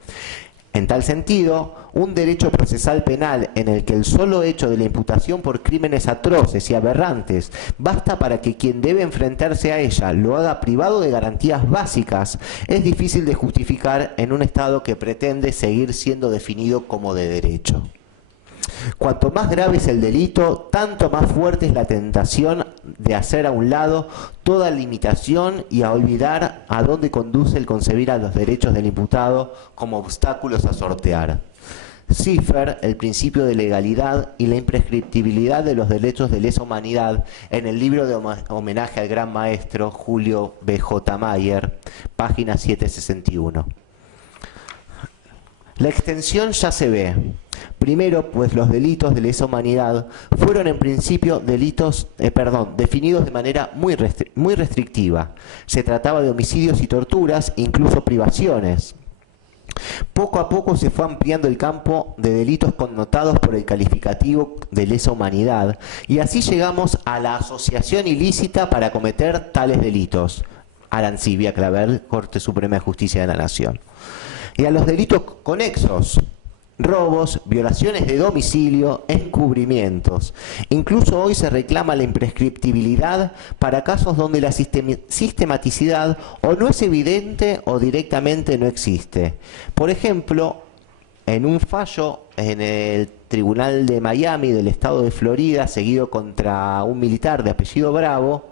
En tal sentido, un derecho procesal penal en el que el solo hecho de la imputación por crímenes atroces y aberrantes basta para que quien debe enfrentarse a ella lo haga privado de garantías básicas, es difícil de justificar en un Estado que pretende seguir siendo definido como de derecho. Cuanto más grave es el delito, tanto más fuerte es la tentación de hacer a un lado toda limitación y a olvidar a dónde conduce el concebir a los derechos del imputado como obstáculos a sortear. Ziffer, el principio de legalidad y la imprescriptibilidad de los derechos de lesa humanidad, en el libro de homenaje al gran maestro Julio B.J. Mayer, página 761. La extensión ya se ve. Primero, pues los delitos de lesa humanidad fueron en principio delitos, definidos de manera muy restrictiva. Se trataba de homicidios y torturas, incluso privaciones. Poco a poco se fue ampliando el campo de delitos connotados por el calificativo de lesa humanidad, y así llegamos a la asociación ilícita para cometer tales delitos. Arancibia Clavel, Corte Suprema de Justicia de la Nación. Y a los delitos conexos, robos, violaciones de domicilio, encubrimientos. Incluso hoy se reclama la imprescriptibilidad para casos donde la sistematicidad o no es evidente o directamente no existe. Por ejemplo, en un fallo en el Tribunal de Miami del Estado de Florida, seguido contra un militar de apellido Bravo,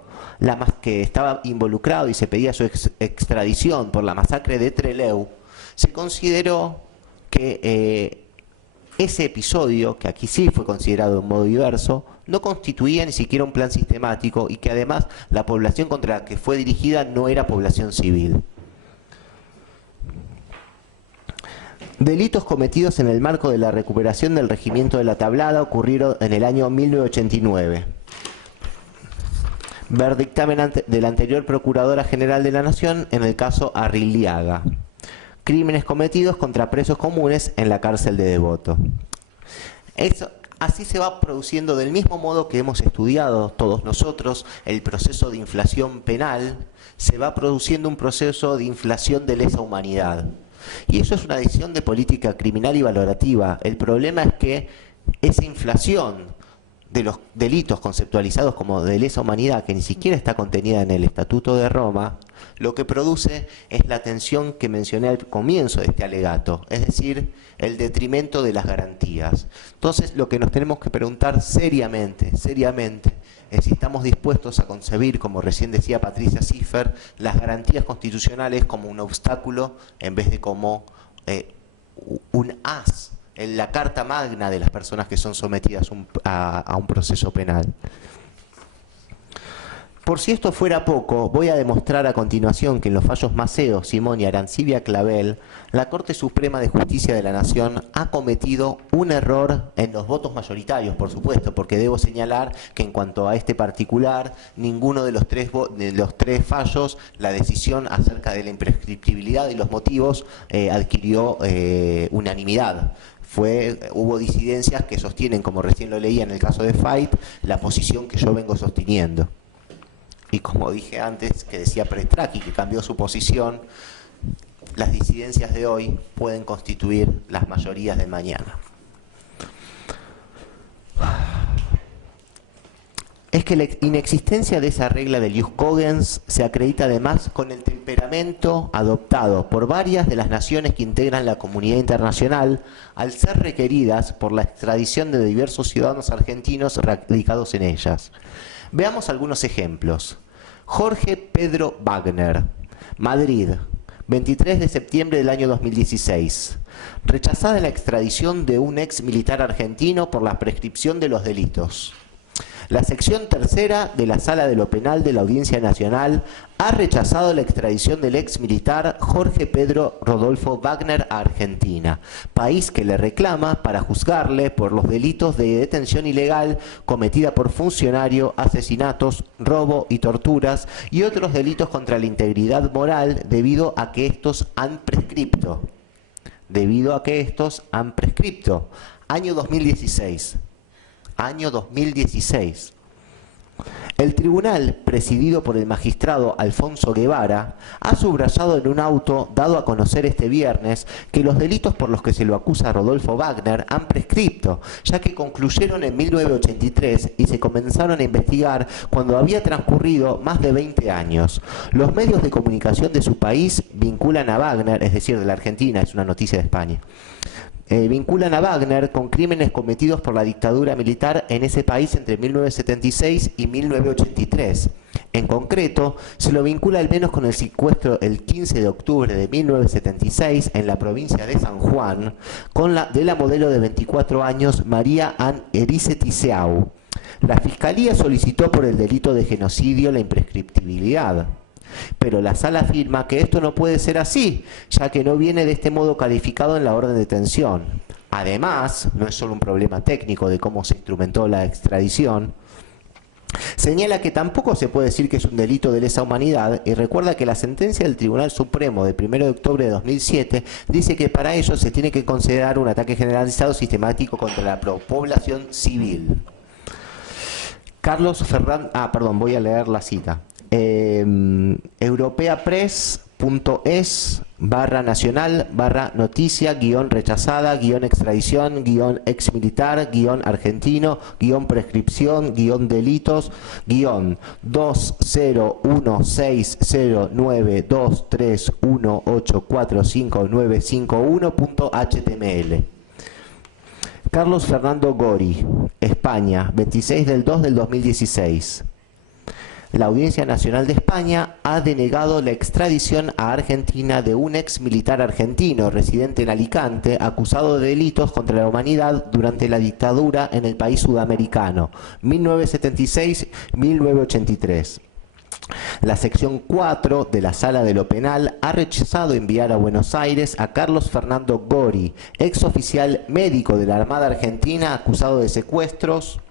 que estaba involucrado y se pedía su extradición por la masacre de Trelew, se consideró que ese episodio, que aquí sí fue considerado de un modo diverso, no constituía ni siquiera un plan sistemático y que además la población contra la que fue dirigida no era población civil. Delitos cometidos en el marco de la recuperación del regimiento de la Tablada ocurrieron en el año 1989. Ver dictamen de la anterior Procuradora General de la Nación en el caso Arriliaga. Crímenes cometidos contra presos comunes en la cárcel de Devoto. Así se va produciendo, del mismo modo que hemos estudiado todos nosotros el proceso de inflación penal, se va produciendo un proceso de inflación de lesa humanidad. Y eso es una decisión de política criminal y valorativa. El problema es que esa inflación de los delitos conceptualizados como de lesa humanidad, que ni siquiera está contenida en el Estatuto de Roma, lo que produce es la tensión que mencioné al comienzo de este alegato, es decir, el detrimento de las garantías. Entonces, lo que nos tenemos que preguntar seriamente, es si estamos dispuestos a concebir, como recién decía Patricia Ziffer, las garantías constitucionales como un obstáculo en vez de como un as en la carta magna de las personas que son sometidas a un proceso penal. Por si esto fuera poco, voy a demostrar a continuación que en los fallos Maceo, Simón y Arancibia Clavel, la Corte Suprema de Justicia de la Nación ha cometido un error en los votos mayoritarios, por supuesto, porque debo señalar que en cuanto a este particular, ninguno de los tres fallos, la decisión acerca de la imprescriptibilidad y los motivos adquirió unanimidad. Hubo disidencias que sostienen, como recién lo leía en el caso de Fait, la posición que yo vengo sosteniendo. Y como dije antes, que decía Prestraki, que cambió su posición, las disidencias de hoy pueden constituir las mayorías de mañana. es que la inexistencia de esa regla de ius cogens se acredita además con el temperamento adoptado por varias de las naciones que integran la comunidad internacional al ser requeridas por la extradición de diversos ciudadanos argentinos radicados en ellas. Veamos algunos ejemplos. Jorge Pedro Wagner, Madrid, 23 de septiembre del año 2016. Rechazada la extradición de un ex militar argentino por la prescripción de los delitos. La sección tercera de la Sala de lo Penal de la Audiencia Nacional ha rechazado la extradición del ex militar Jorge Pedro Rodolfo Wagner a Argentina, país que le reclama para juzgarle por los delitos de detención ilegal cometida por funcionario, asesinatos, robo y torturas y otros delitos contra la integridad moral debido a que estos han prescripto. Año 2016. Año 2016. El tribunal, presidido por el magistrado Alfonso Guevara, ha subrayado en un auto dado a conocer este viernes que los delitos por los que se lo acusa a Rodolfo Wagner han prescripto, ya que concluyeron en 1983 y se comenzaron a investigar cuando había transcurrido más de 20 años. Los medios de comunicación de su país vinculan a Wagner, es decir, de la Argentina, es una noticia de España, vinculan a Wagner con crímenes cometidos por la dictadura militar en ese país entre 1976 y 1983. En concreto, se lo vincula al menos con el secuestro el 15 de octubre de 1976 en la provincia de San Juan de la modelo de 24 años María Ann Erice Tiseau. La Fiscalía solicitó por el delito de genocidio la imprescriptibilidad. Pero la sala afirma que esto no puede ser así, ya que no viene de este modo calificado en la orden de detención. Además, no es solo un problema técnico de cómo se instrumentó la extradición, señala que tampoco se puede decir que es un delito de lesa humanidad y recuerda que la sentencia del Tribunal Supremo del 1 de octubre de 2007 dice que para ello se tiene que considerar un ataque generalizado sistemático contra la población civil. Voy a leer la cita. europeapress.es/noticia-extradición-extradición-extradición-1 Carlos Fernando Gori, España, 26 del 2 del 2016. La Audiencia Nacional de España ha denegado la extradición a Argentina de un ex militar argentino residente en Alicante acusado de delitos contra la humanidad durante la dictadura en el país sudamericano, 1976-1983. La sección 4 de la Sala de lo Penal ha rechazado enviar a Buenos Aires a Carlos Fernando Gori, ex oficial médico de la Armada Argentina acusado de secuestros,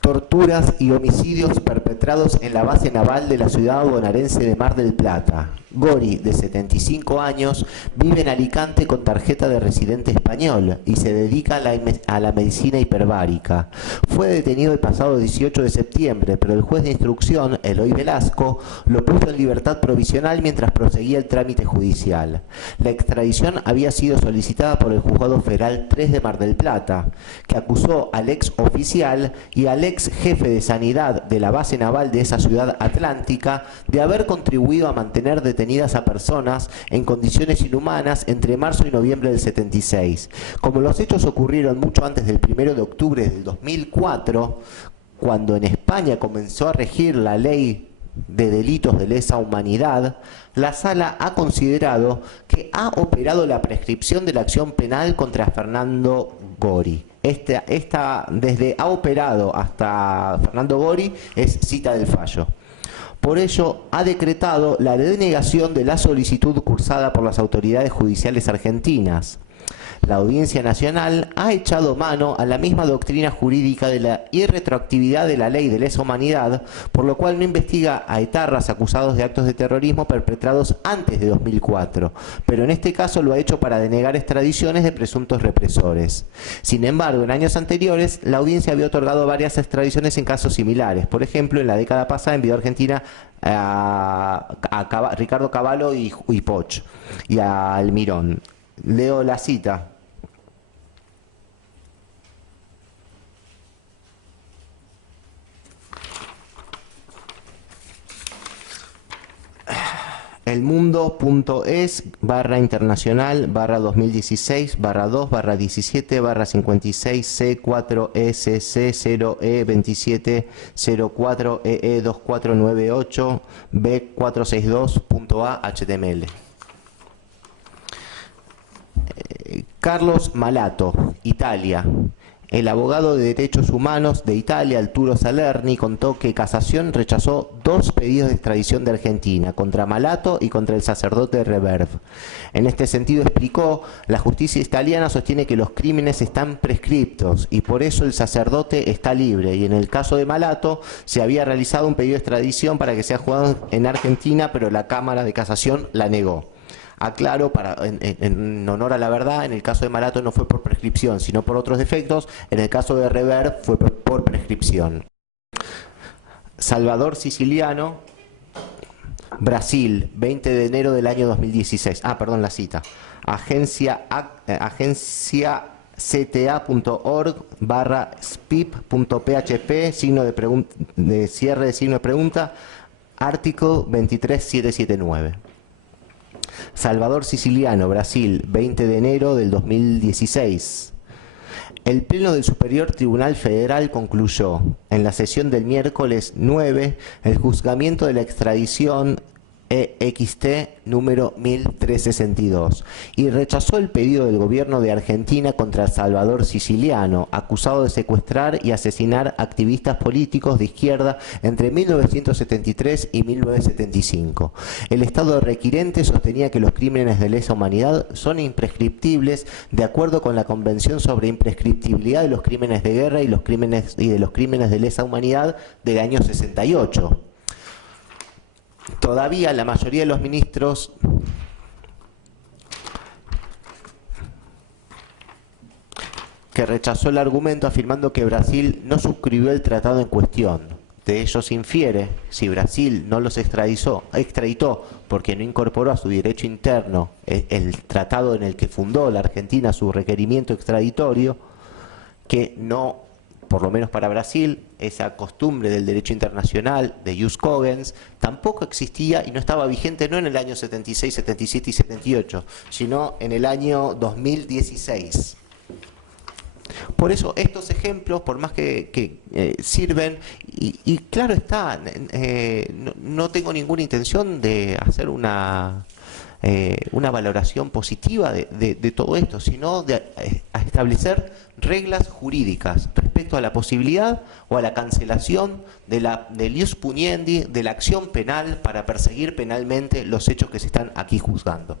torturas y homicidios perpetrados en la base naval de la ciudad bonaerense de Mar del Plata. Gori, de 75 años, vive en Alicante con tarjeta de residente español y se dedica a la medicina hiperbárica. Fue detenido el pasado 18 de septiembre, pero el juez de instrucción, Eloy Velasco, lo puso en libertad provisional mientras proseguía el trámite judicial. La extradición había sido solicitada por el Juzgado Federal 3 de Mar del Plata, que acusó al ex oficial y al ex jefe de sanidad de la base naval de esa ciudad atlántica de haber contribuido a mantener detenidas a personas en condiciones inhumanas entre marzo y noviembre del 76. Como los hechos ocurrieron mucho antes del 1 de octubre del 2004, cuando en España comenzó a regir la ley de delitos de lesa humanidad, la Sala ha considerado que ha operado la prescripción de la acción penal contra Fernando Gori. Desde ha operado hasta Fernando Gori es cita del fallo. Por ello, ha decretado la denegación de la solicitud cursada por las autoridades judiciales argentinas. La Audiencia Nacional ha echado mano a la misma doctrina jurídica de la irretroactividad de la ley de lesa humanidad, por lo cual no investiga a etarras acusados de actos de terrorismo perpetrados antes de 2004, pero en este caso lo ha hecho para denegar extradiciones de presuntos represores. Sin embargo, en años anteriores, la audiencia había otorgado varias extradiciones en casos similares. Por ejemplo, en la década pasada envió a Argentina a Ricardo Cavallo y Poch, y a Almirón. Leo la cita. mundo.es/2016/2/17/C4EC0E27C4E24928B462.A/HTML. Carlos Malato, Italia. El abogado de derechos humanos de Italia, Arturo Salerni, contó que Casación rechazó 2 pedidos de extradición de Argentina, contra Malato y contra el sacerdote Reverb. En este sentido explicó, la justicia italiana sostiene que los crímenes están prescriptos y por eso el sacerdote está libre, y en el caso de Malato se había realizado un pedido de extradición para que sea juzgado en Argentina, pero la Cámara de Casación la negó. Aclaro, en honor a la verdad, en el caso de Malato no fue por prescripción, sino por otros defectos. En el caso de Reverb fue por prescripción. Salvador Siciliano, Brasil, 20 de enero del año 2016. Perdón, la cita. agenciacta.org/spip.php, cierre de signo de pregunta, artículo 23779. Salvador Siciliano, Brasil, 20 de enero del 2016. El Pleno del Superior Tribunal Federal concluyó, en la sesión del miércoles 9, el juzgamiento de la extradición EXT número 1362 y rechazó el pedido del gobierno de Argentina contra Salvador Siciliano, acusado de secuestrar y asesinar activistas políticos de izquierda entre 1973 y 1975. El Estado requirente sostenía que los crímenes de lesa humanidad son imprescriptibles de acuerdo con la Convención sobre Imprescriptibilidad de los Crímenes de Guerra y de los crímenes de lesa humanidad del año 68. Todavía la mayoría de los ministros que rechazó el argumento afirmando que Brasil no suscribió el tratado en cuestión. De ello se infiere, si Brasil no los extraditó porque no incorporó a su derecho interno el tratado en el que fundó la Argentina su requerimiento extraditorio, que no, por lo menos para Brasil, esa costumbre del derecho internacional de jus cogens tampoco existía y no estaba vigente no en el año 76, 77 y 78, sino en el año 2016. Por eso estos ejemplos, por más que sirven, y claro está, no tengo ninguna intención de hacer una valoración positiva de todo esto, sino de establecer reglas jurídicas respecto a la posibilidad o a la cancelación del ius puniendi, de la acción penal para perseguir penalmente los hechos que se están aquí juzgando.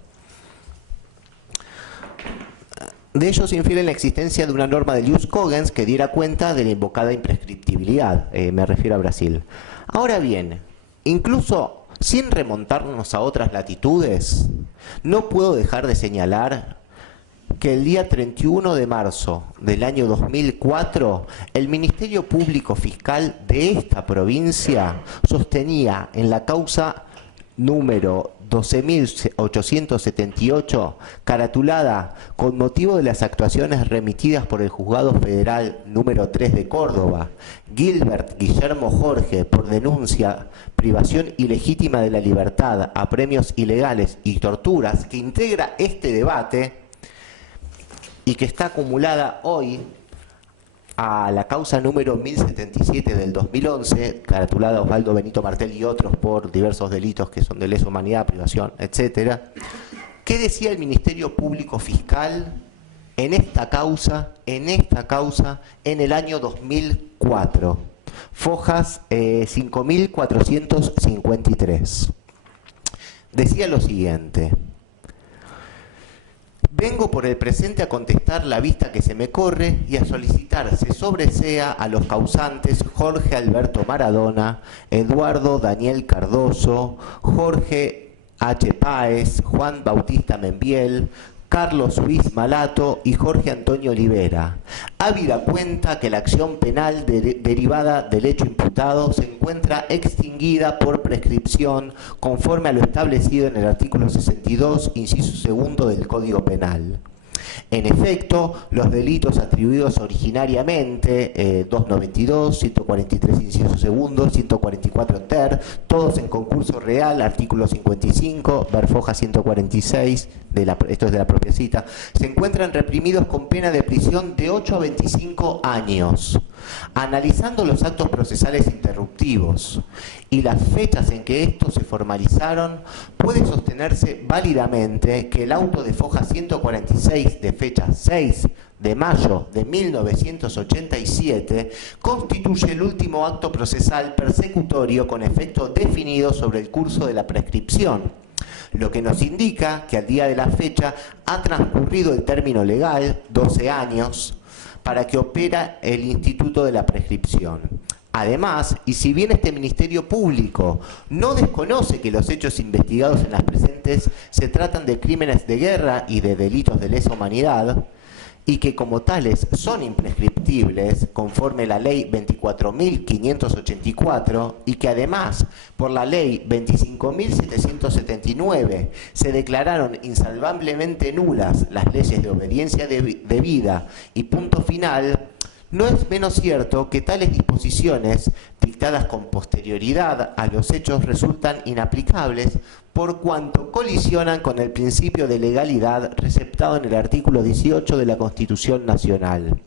De ello se infiere la existencia de una norma del ius cogens que diera cuenta de la invocada imprescriptibilidad, me refiero a Brasil. Ahora bien, incluso sin remontarnos a otras latitudes, no puedo dejar de señalar que el día 31 de marzo del año 2004, el Ministerio Público Fiscal de esta provincia sostenía en la causa número 12.878, caratulada con motivo de las actuaciones remitidas por el Juzgado Federal número 3 de Córdoba, Gilbert Guillermo Jorge, por denuncia, privación ilegítima de la libertad, apremios ilegales y torturas, que integra este debate y que está acumulada hoy a la causa número 1077 del 2011, caratulada Osvaldo Benito Martel y otros por diversos delitos que son de lesa humanidad, privación, etc. ¿Qué decía el Ministerio Público Fiscal en esta causa en el año 2004? Fojas 5453. Decía lo siguiente: vengo por el presente a contestar la vista que se me corre y a solicitar se sobresea a los causantes Jorge Alberto Maradona, Eduardo Daniel Cardoso, Jorge H. Páez, Juan Bautista Membiel, Carlos Luis Malato y Jorge Antonio Olivera, habida cuenta que la acción penal derivada del hecho imputado se encuentra extinguida por prescripción conforme a lo establecido en el artículo 62, inciso segundo del Código Penal. En efecto, los delitos atribuidos originariamente, 292, 143 inciso segundo, 144 ter, todos en concurso real, artículo 55, verfoja 146, esto es de la propia cita, se encuentran reprimidos con pena de prisión de 8 a 25 años. Analizando los actos procesales interruptivos y las fechas en que estos se formalizaron, puede sostenerse válidamente que el auto de foja 146 de fecha 6 de mayo de 1987 constituye el último acto procesal persecutorio con efecto definido sobre el curso de la prescripción, lo que nos indica que al día de la fecha ha transcurrido el término legal, 12 años, para que opera el instituto de la prescripción. Además, y si bien este Ministerio Público no desconoce que los hechos investigados en las presentes se tratan de crímenes de guerra y de delitos de lesa humanidad, y que como tales son imprescriptibles conforme la ley 24.584 y que además por la ley 25.779 se declararon insalvablemente nulas las leyes de obediencia debida y punto final, no es menos cierto que tales disposiciones dictadas con posterioridad a los hechos resultan inaplicables por cuanto colisionan con el principio de legalidad receptado en el artículo 18 de la Constitución Nacional,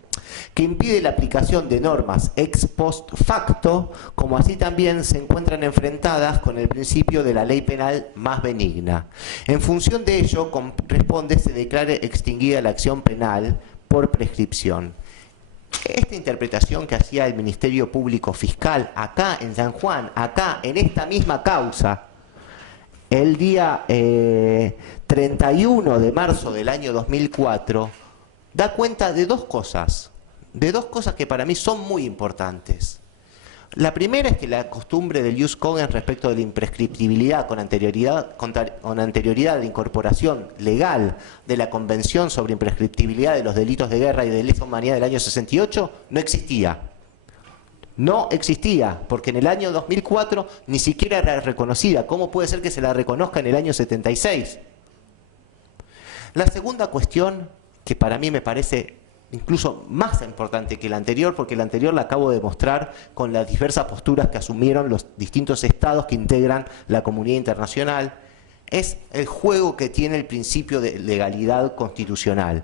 que impide la aplicación de normas ex post facto, como así también se encuentran enfrentadas con el principio de la ley penal más benigna. En función de ello, corresponde se declare extinguida la acción penal por prescripción. Esta interpretación que hacía el Ministerio Público Fiscal acá en San Juan, acá en esta misma causa, el día 31 de marzo del año 2004, da cuenta de dos cosas que para mí son muy importantes. La primera es que la costumbre del ius cogens respecto de la imprescriptibilidad con anterioridad a la incorporación legal de la Convención sobre Imprescriptibilidad de los Delitos de Guerra y de Lesa Humanidad del año 68 no existía. No existía, porque en el año 2004 ni siquiera era reconocida. ¿Cómo puede ser que se la reconozca en el año 76? La segunda cuestión, que para mí me parece incluso más importante que la anterior, porque la anterior la acabo de mostrar con las diversas posturas que asumieron los distintos estados que integran la comunidad internacional, es el juego que tiene el principio de legalidad constitucional.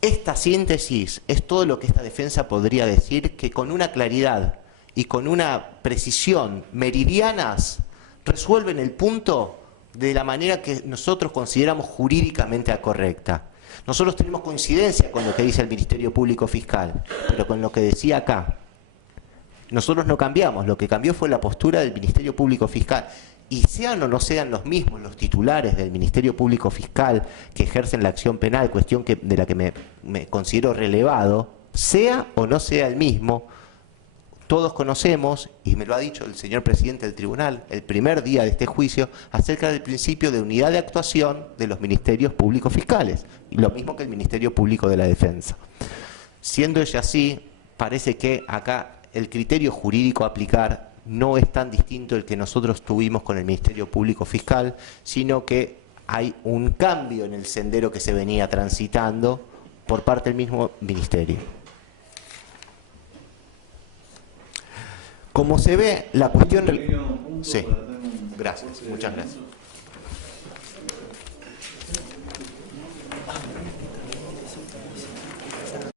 Esta síntesis es todo lo que esta defensa podría decir, que con una claridad y con una precisión meridianas resuelven el punto de la manera que nosotros consideramos jurídicamente correcta. Nosotros tenemos coincidencia con lo que dice el Ministerio Público Fiscal, pero con lo que decía acá. Nosotros no cambiamos, lo que cambió fue la postura del Ministerio Público Fiscal. Y sean o no sean los mismos los titulares del Ministerio Público Fiscal que ejercen la acción penal, cuestión de la que me considero relevado, sea o no sea el mismo, todos conocemos, y me lo ha dicho el señor presidente del tribunal el primer día de este juicio, acerca del principio de unidad de actuación de los ministerios públicos fiscales, y lo mismo que el Ministerio Público de la Defensa. Siendo ello así, parece que acá el criterio jurídico a aplicar no es tan distinto el que nosotros tuvimos con el Ministerio Público Fiscal, sino que hay un cambio en el sendero que se venía transitando por parte del mismo Ministerio. Como se ve, la cuestión... Sí, gracias, muchas gracias.